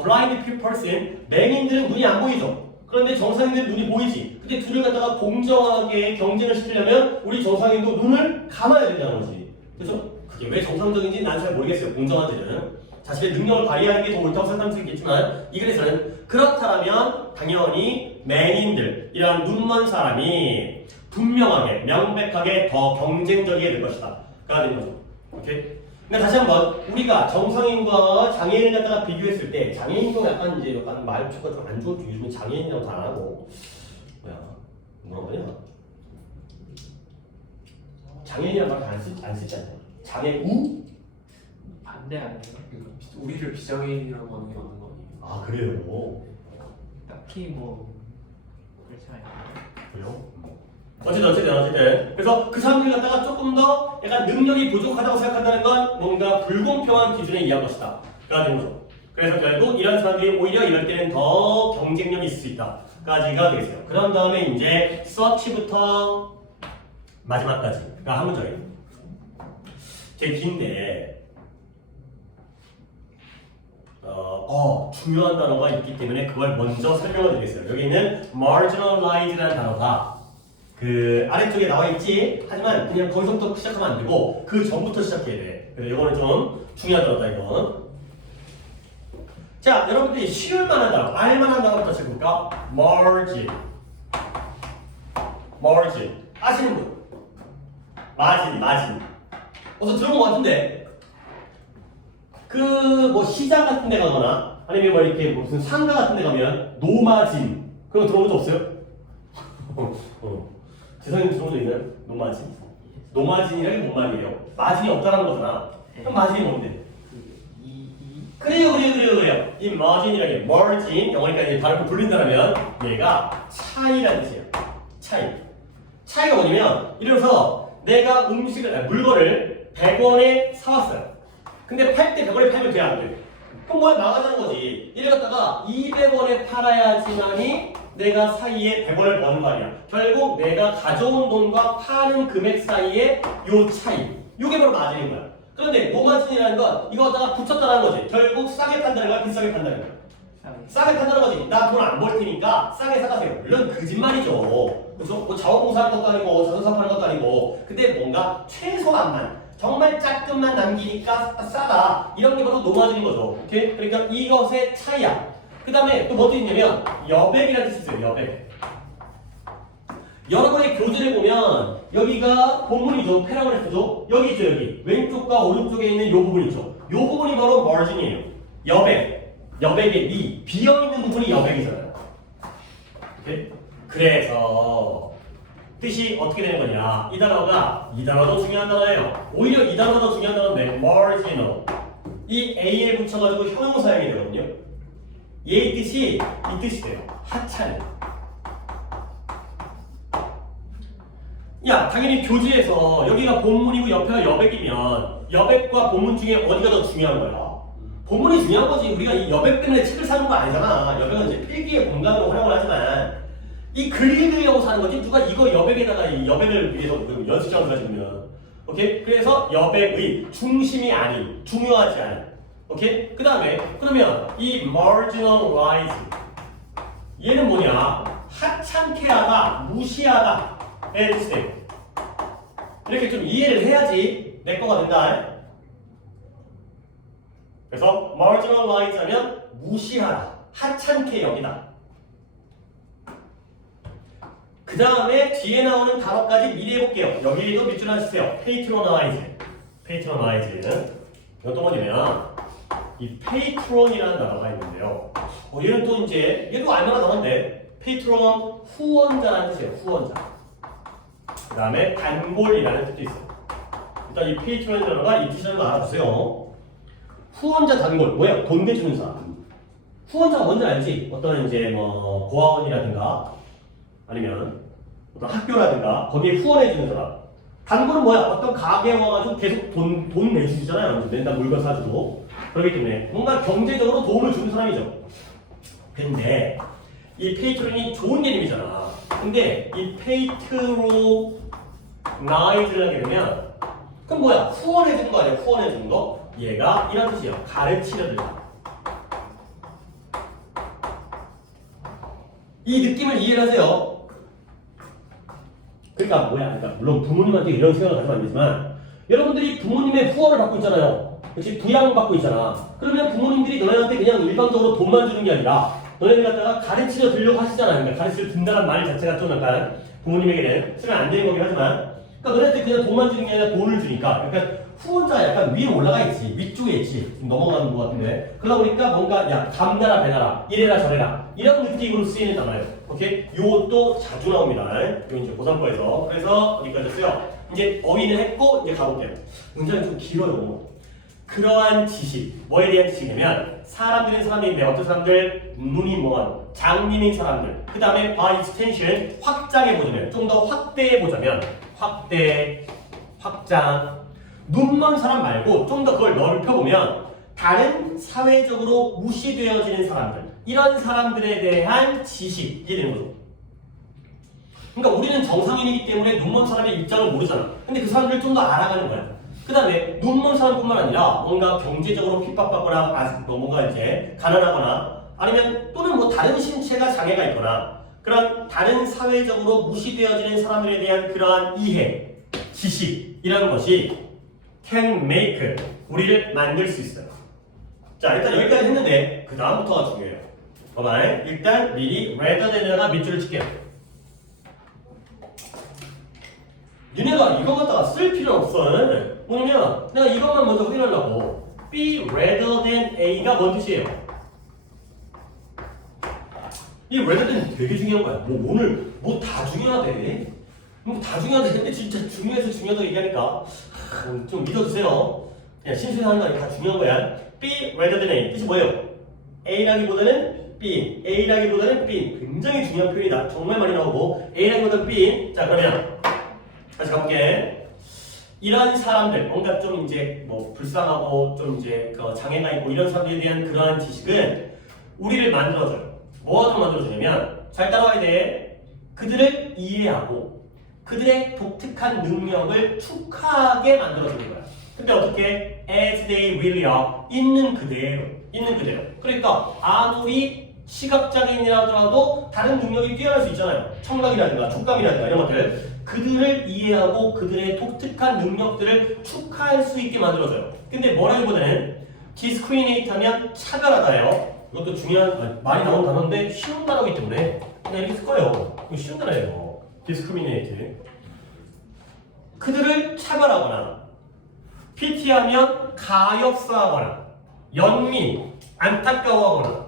blind person, 맹인들은 눈이 안 보이죠. 그런데 정상인들은 눈이 보이지. 근데 둘을 갖다가 공정하게 경쟁을 시키려면 우리 정상인도 눈을 감아야 된다는 거지. 그죠? 그게 왜 정상적인지 난 잘 모르겠어요. 공정한지는. 자신의 능력을 발휘하는 게 더 옳다고 생각할 수 있겠지만 이 글에서는 그렇다면 당연히 맹인들, 이러한 눈먼 사람이 분명하게, 명백하게 더 경쟁적이게 될 것이다. 가 되는 거죠. 오케이? 근데 다시 한번 우리가 정상인과 장애인을 갖다가 비교했을 때 장애인도 약간 말투가 좀 안 좋은 게 요즘은 장애인이라고 다 안 하고 뭐라고 그러냐? 장애인이라는 말 안 쓰지 않나요? 장애우? 반대 아니에요? 우리를 비장애인이라고 하는 게 맞는 거 아니에요? 아 그래요? 딱히 뭐 그렇지 않아요. 그래요? 어쨌든 그래서 그 사람들이 갖다가 조금 더 약간 능력이 부족하다고 생각한다는 건 뭔가 불공평한 기준에 의한 것이다 가 되는 거죠. 그래서 결국 이런 사람들이 오히려 이럴 때는 더 경쟁력이 있을 수 있다 까지가 되겠어요. 그런 다음에 이제 서치부터 마지막까지가 한 문장이에요. 되게 긴데 중요한 단어가 있기 때문에 그걸 먼저 설명을 드리겠어요. 여기는 marginalize라는 단어가 그 아래쪽에 나와 있지. 하지만 그냥 거기서부터 시작하면 안 되고 그 전부터 시작해야 돼. 그래서 이거는 좀 중요하더라 이거. 자, 여러분들이 쉬울 만한 단어, 알만한 단어부터 찾아볼까? margin. margin. 아시는 분? 마진. 어서 들어본 것 같은데. 그 뭐 시장 같은 데 가거나 아니면 뭐 이렇게 무슨 상가 같은 데 가면 노마진 그런 거 들어본 적 없어요? 재성님 들어본 적 있나요? 노마진? 노마진이라는 게 뭔 말이에요? 마진이 없다는 거잖아. 그럼 마진이 뭔데? 그래요. 이 margin이라는 게 margin 영어니까 이제 발음을 돌린다면 얘가 차이라는 뜻이에요. 차이가 뭐냐면 예를 들어서 내가 물건을 100원에 사왔어요. 근데 팔 때 100원에 팔면 돼, 안 돼? 그럼 뭐야, 나가자는 거지. 이래 갖다가 200원에 팔아야지만이 내가 사이에 100원을 버는 거 아니야. 결국 내가 가져온 돈과 파는 금액 사이에 요 차이. 요게 바로 마진인 거야. 그런데 노마진이라는 건 이거 갖다가 붙였다는 거지. 결국 싸게 판다는 거야, 비싸게 판다는 거야. 싸게 판다는 거지. 나 돈 안 벌 테니까 싸게 사가세요. 물론 거짓말이죠. 그래서 뭐 자원봉사하는 것도 아니고 자동차 파는 것도 아니고. 근데 뭔가 최소한만 정말 조금만 남기니까 싸다. 이런 게 바로 노마진인 거죠. 오케이? 그러니까 이것의 차이야. 그 다음에 또 뭐도 있냐면 여백이라는 뜻이 있어요. 여백. 여러분의 교재를 보면 여기가 본문이죠. 패러그래프죠. 여기 있죠. 여기 왼쪽과 오른쪽에 있는 이 부분 있죠. 이 부분이 바로 margin이에요. 여백의 비어있는 부분이 여백이잖아요. 오케이? 그래서 뜻이 어떻게 되는 거냐. 이 단어도 중요한 단어예요. 오히려 이 단어가 더 중요한 단어인데 marginal. 이 a에 붙여가지고 형용사형이 되거든요. 얘의 뜻이 이 뜻이 돼요. 하찮은. 야, 당연히 교재에서 여기가 본문이고 옆에가 여백이면 여백과 본문 중에 어디가 더 중요한 거야? 본문이 중요한 거지. 우리가 이 여백 때문에 책을 사는 거 아니잖아. 여백은 이제 필기의 공간으로 활용을 하지만 이 글 읽으려고 사는 거지. 누가 이거 여백에다가 이 여백을 위해서 연습장을 가지면. 오케이? 그래서 여백의 중심이 아닌, 중요하지 않은. 오케이? 그 다음에 그러면 이 marginalize 얘는 뭐냐? 하찮게 하다, 무시하다 의 뜻이 돼요. 이렇게 좀 이해를 해야지 내 거가 된다. 그래서 marginalize 하면 무시하다, 하찮게 여기다. 그 다음에 뒤에 나오는 단어까지 미리 해볼게요. 여기도 밑줄 하시세요. patronize는 어떤 거냐면 이 patron이라는 단어가 있는데요. 얘는 또 이제 얘도 알만한 단어인데 patron 후원자라는 뜻이에요. 후원자. 그 다음에 단골이라는 뜻도 있어요. 일단 이 patron이라는 단어가 이 뜻이라는 거 알아두세요. 후원자 단골 뭐야? 돈 내주는 사람. 후원자가 뭔지 알지? 어떤 이제 뭐 고아원이라든가 아니면 어떤 학교라든가 거기에 후원해주는 사람. 단골은 뭐야? 어떤 가게에 와가지고 계속 돈 내주잖아요. 맨날 물건 사주고. 그렇기 때문에 뭔가 경제적으로 도움을 주는 사람이죠. 근데 이 페이트론이 좋은 개념이잖아. 근데 이 페이트로나이즈를 하게 되면 그럼 뭐야? 후원해주는 거 아니야? 후원해주는 거? 얘가 이런 뜻이에요. 가르치려들다. 이 느낌을 이해를 하세요. 그러니까 뭐야? 그러니까 물론 부모님한테 이런 생각을 가지면 안 되지만 여러분들이 부모님의 후원을 받고 있잖아요. 그렇지? 부양을 받고 있잖아. 그러면 부모님들이 너네한테 그냥 일방적으로 돈만 주는 게 아니라 너네들 갖다가 가르치려 들려고 하시잖아요. 그러니까 가르치려 든다는 말 자체가 좀 약간 부모님에게는 쓰면 안 되는 거긴 하지만 그러니까 너네한테 그냥 돈만 주는 게 아니라 돈을 주니까 약간 후원자 약간 위로 올라가 있지. 위쪽에 있지. 지금 넘어가는 것 같은데 그러다 보니까 뭔가 야 감나라 배나라 이래라 저래라 이런 느낌으로 쓰이는 단어예요. 오케이? 요것도 자주 나옵니다. 요 이제 고3거에서 그래서 어디까지였어요? 이제 어휘는 했고 이제 가볼게요. 문장이 좀 길어요. 그러한 지식, 뭐에 대한 지식이냐면 사람들인 사람인데 어떤 사람들 눈이 멍한 장님인 사람들 그 다음에 by extension 확장해보자면 좀 더 확대해보자면 확장 눈먼 사람 말고 좀 더 그걸 넓혀보면 다른 사회적으로 무시되어지는 사람들 이런 사람들에 대한 지식이 되는 거죠. 그러니까 우리는 정상인이기 때문에 눈먼 사람의 입장을 모르잖아. 근데 그 사람들을 좀 더 알아가는 거야. 그 다음에 눈먼 사람뿐만 아니라 뭔가 경제적으로 핍박받거나 뭔가 이제 가난하거나 아니면 또는 뭐 다른 신체가 장애가 있거나 그런 다른 사회적으로 무시되어지는 사람들에 대한 그러한 이해, 지식이라는 것이 can make 우리를 만들 수 있어요. 자, 일단 여기까지 했는데 그 다음부터가 중요해요. 봐봐, 일단 미리 rather than에다가 밑줄을 칠게요. 니네가 이거 갖다가 쓸 필요 없어. 뭐냐면 내가 이것만 먼저 확인하려고. B rather than A가 뭔 뜻이에요? 이 rather than 되게 중요한 거야. 뭐 오늘 뭐 다 중요하대. 뭐 다 중요하대. 근데 진짜 중요해서 중요하다고 얘기하니까 좀 믿어주세요. 그냥 심심하는 거 아니고 다 중요한 거야. B rather than A 뜻이 뭐예요? A라기보다는 B, A라기보다는 B. 굉장히 중요한 표현이다. 정말 많이 나오고 A라기보다는 B. 자, 그러면 다시 가볼게. 이런 사람들, 뭔가 좀 이제 뭐 불쌍하고 좀 이제 그 장애가 있고 이런 사람들에 대한 그러한 지식은 우리를 만들어줘요. 뭐가 만들어주냐면 잘 따라와야 돼. 그들을 이해하고 그들의 독특한 능력을 축하하게 만들어주는 거야. 근데 어떻게? As they really are. 있는 그대로. 있는 그대로. 그러니까 아무리 시각장애인이라 하더라도 다른 능력이 뛰어날 수 있잖아요. 청각이라든가 촉감이라든가 이런 것들. 그들을 이해하고 그들의 독특한 능력들을 축하할 수 있게 만들어줘요. 근데 뭐라기보다는 discriminate 하면 차별하다예요. 이것도 중요한, 많이 나온 단어인데 쉬운 단어이기 때문에 그냥 이렇게 쓸 거예요. 이거 쉬운 단어예요. discriminate. 그들을 차별하거나 piti하면 가엾어하거나 연민, 안타까워하거나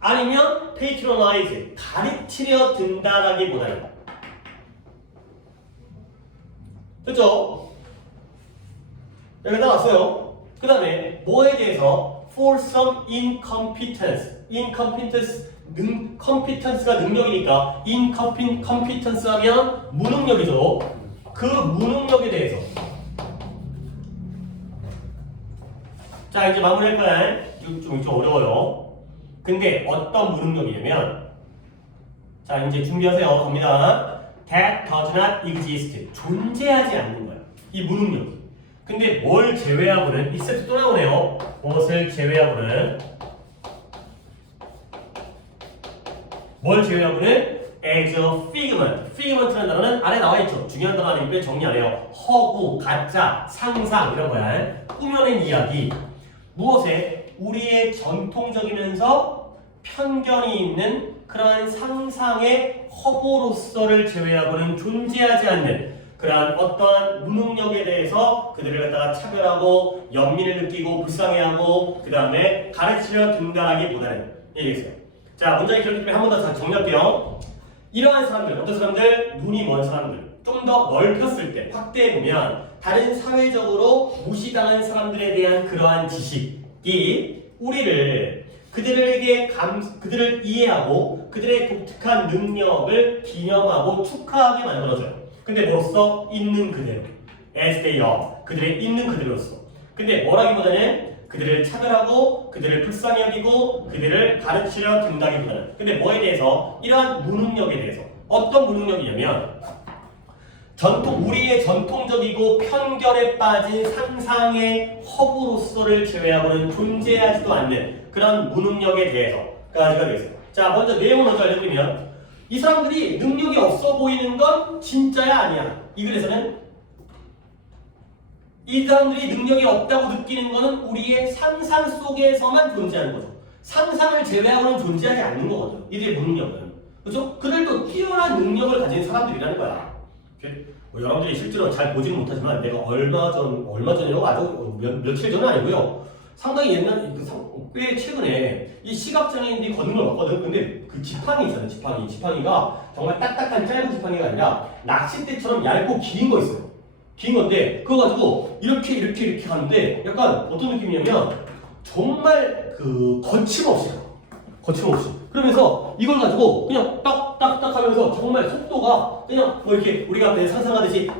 아니면 patronize, 가르치려 든다라기보다는 됐죠? 여기 나왔어요. 그 다음에 뭐에 대해서 for some incompetence, competence가 능력이니까 incompetence 하면 무능력이죠. 그 무능력에 대해서 자 이제 마무리할 거야. 좀 어려워요. 근데 어떤 무능력이냐면 자 이제 준비하세요. 갑니다. That does not exist. 존재하지 않는 거야. 이 무능력이. 근데 뭘 제외하고는 이 세트 또 나오네요. 무엇을 제외하고는 뭘 제외하고는 as a figment. figment라는 단어는 아래 나와 있죠. 중요한 단어 아니니까 정리 안 해요. 허구, 가짜, 상상 이런 거야. 꾸며낸 이야기. 무엇에 우리의 전통적이면서 편견이 있는 그러한 상상의 허구로서를 제외하고는 존재하지 않는 그러한 어떠한 무능력에 대해서 그들을 갖다가 차별하고 연민을 느끼고 불쌍해하고 그 다음에 가르치려 든다라기보다는 얘기했어요. 자 문장의 기록 때문에 한 번 더 정리할게요. 이러한 사람들, 어떤 사람들? 눈이 먼 사람들. 좀 더 넓혔을 때 확대해보면 다른 사회적으로 무시당한 사람들에 대한 그러한 지식이 우리를 그들을 이해하고 그들의 독특한 능력을 기념하고 축하하게 만들어줘요. 근데 뭐로써? 있는 그대로. As they are. 그들의 있는 그대로서. 근데 뭐라기보다는 그들을 차별하고 그들을 불쌍히 여기고 그들을 가르치려 든다기보다는. 근데 뭐에 대해서? 이러한 무능력에 대해서. 어떤 무능력이냐면 우리의 전통적이고 편견에 빠진 상상의 허구로서를 제외하고는 존재하지도 않는 그런 무능력에 대해서까지가 되겠어요. 자, 먼저 내용을 먼저 알려드리면 이 사람들이 능력이 없어 보이는 건 진짜야 아니야? 이 글에서는 이 사람들이 능력이 없다고 느끼는 거는 우리의 상상 속에서만 존재하는 거죠. 상상을 제외하고는 존재하지 않는 거거든요. 이들의 무능력은. 그렇죠? 그들도 뛰어난 능력을 가진 사람들이라는 거야. 뭐 여러분들이 실제로 잘 보지는 못하지만 내가 얼마 전이라고 아주 며칠 전은 아니고요. 상당히 꽤 최근에 이 시각장애인들이 걷는 걸 봤거든. 근데 그 지팡이 있잖아요. 지팡이가 정말 딱딱한 짧은 지팡이가 아니라 낚싯대처럼 얇고 긴 거 있어요. 긴 건데 그거 가지고 이렇게 하는데 약간 어떤 느낌이냐면 정말 그 거침없이 그러면서 이걸 가지고 그냥 딱딱딱 하면서 정말 속도가 그냥 뭐 이렇게 우리가 그냥 상상하듯이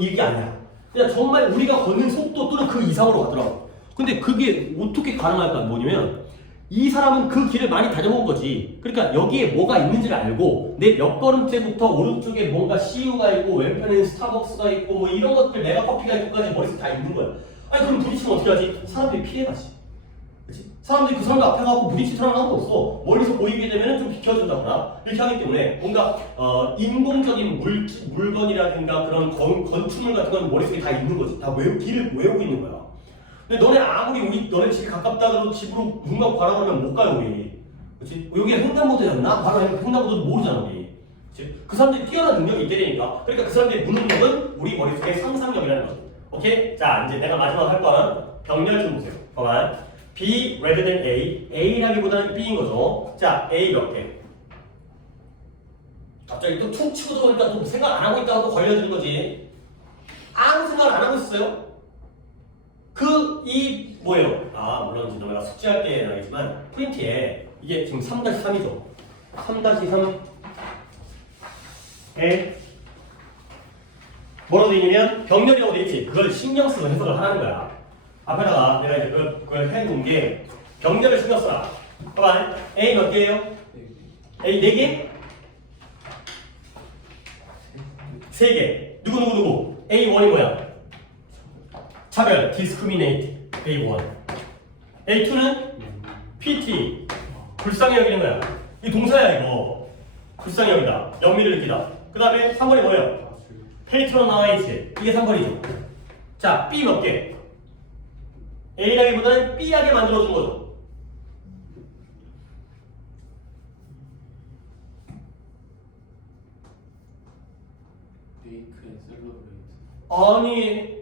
이게 아니야. 그냥 정말 우리가 걷는 속도 또는 그 이상으로 가더라고. 근데 그게 어떻게 가능할까? 뭐냐면 이 사람은 그 길을 많이 다녀본 거지. 그러니까 여기에 뭐가 있는지를 알고 내 몇 걸음째부터 오른쪽에 뭔가 CU가 있고 왼편에는 스타벅스가 있고 뭐 이런 것들 메가커피가 있고까지 머릿속에 다 있는 거야. 아니 그럼 부딪히면 어떻게 하지? 사람들이 피해가지. 그치? 사람들이 그 사람 앞에 가고 부딪히거나 하는 거 없어. 멀리서 보이게 되면 좀 비켜준다거나 이렇게 하기 때문에 뭔가 인공적인 물건이라든가 그런 건축물 같은 건 머릿속에 다 있는 거지. 다 길을 외우고 있는 거야. 근데 너네 아무리 너네 집이 가깝다 그래도 집으로 누군가 가라 그러면 못 가요 우리. 그렇지? 여기가 횡단보도였나? 바로 횡단보도도 모르잖아 우리. 그렇지? 그 사람들이 뛰어난 능력이 있대니까. 그러니까 그 사람들의 무능력은 우리 머릿속에 상상력이라는 거죠. 오케이? 자 이제 내가 마지막 할 거는 병렬 좀 보세요. 봐봐. B rather than A. A라기보다는 B인 거죠. 자 A 몇 개? 갑자기 또 툭 치고 들어오니까 또 생각 안 하고 있다가 또 걸려지는 거지. 아무 생각을 안 하고 있어요. 이 뭐예요? 물론 이제 너가 숙제할 때 알겠지만 프린트에 이게 지금 3-3이죠. 3-3에 뭐라고 돼 있냐면 병렬이라고 돼 있지. 그걸 신경 쓰고 해석을 하라는 거야. 앞에다가 내가 이제 그걸 해놓은 게 병렬을 신경 써라. 봐봐. A 몇 개예요? A 4개? 3개. 누구? A1이 뭐야? 차별, discriminate, A1. A2는 PT, 불쌍히 여기는 거야. 이 동사야 이거. 불쌍히 여기다. 연민을 느끼다. 그 다음에 3번이 뭐예요? patronize. 이게 3번이죠. 자, B 몇 개? A라기보다는 B하게 만들어준 거죠. 메이크 앤 셀러브레이트. 아니,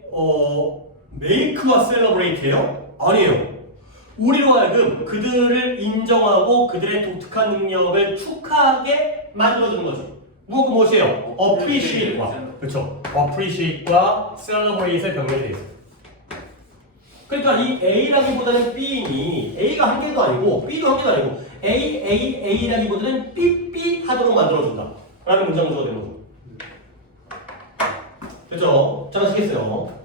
메이크와 셀러브레이트예요? 아니에요. 우리로 하여금 그들을 인정하고 그들의 독특한 능력을 축하하게 만들어주는 거죠. 무엇과 무엇이에요? appreciate과. 그렇죠. appreciate과 celebrate의 병렬이 있어요. 그러니까 이 A라기보다는 B니 A가 한 개도 아니고 B도 한 개도 아니고 A라기보다는 B 하도록 만들어준다 라는 문장 구조가 되는 거죠. 됐죠? 잘 아시겠어요?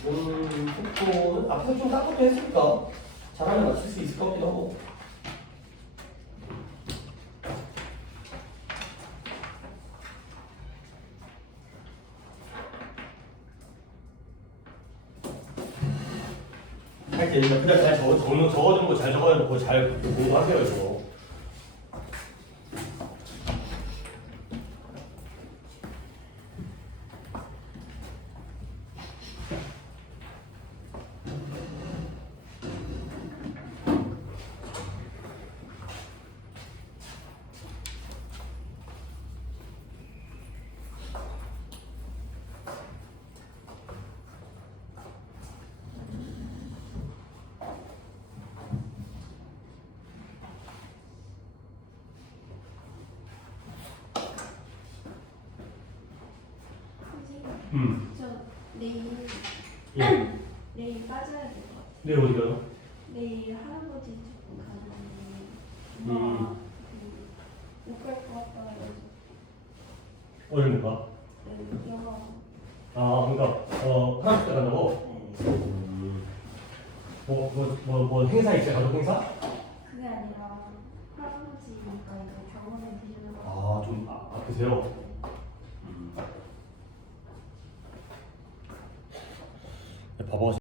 지금 속도는 앞에서 좀 딴 것도 했으니까 잘하면 맞출 수 있을 것 같기도 하고. 할 때 그냥 잘 적어주는 거 잘 적어놓고 잘 공부하세요 이거. 선생님, 저 내일 예. 내일 빠져야 될 것 같아요. 네 어디가요? 내일 할아버지 집 가는데 못 갈 것 같다 그래서 어딜 못 가? 영화 그러니까 하나씩 간다고? 뭐 행사 있어요? 가족 행사? 그게 아니라 할아버지니까 이제 병원에 데려가 좀 아프세요? 봐봐.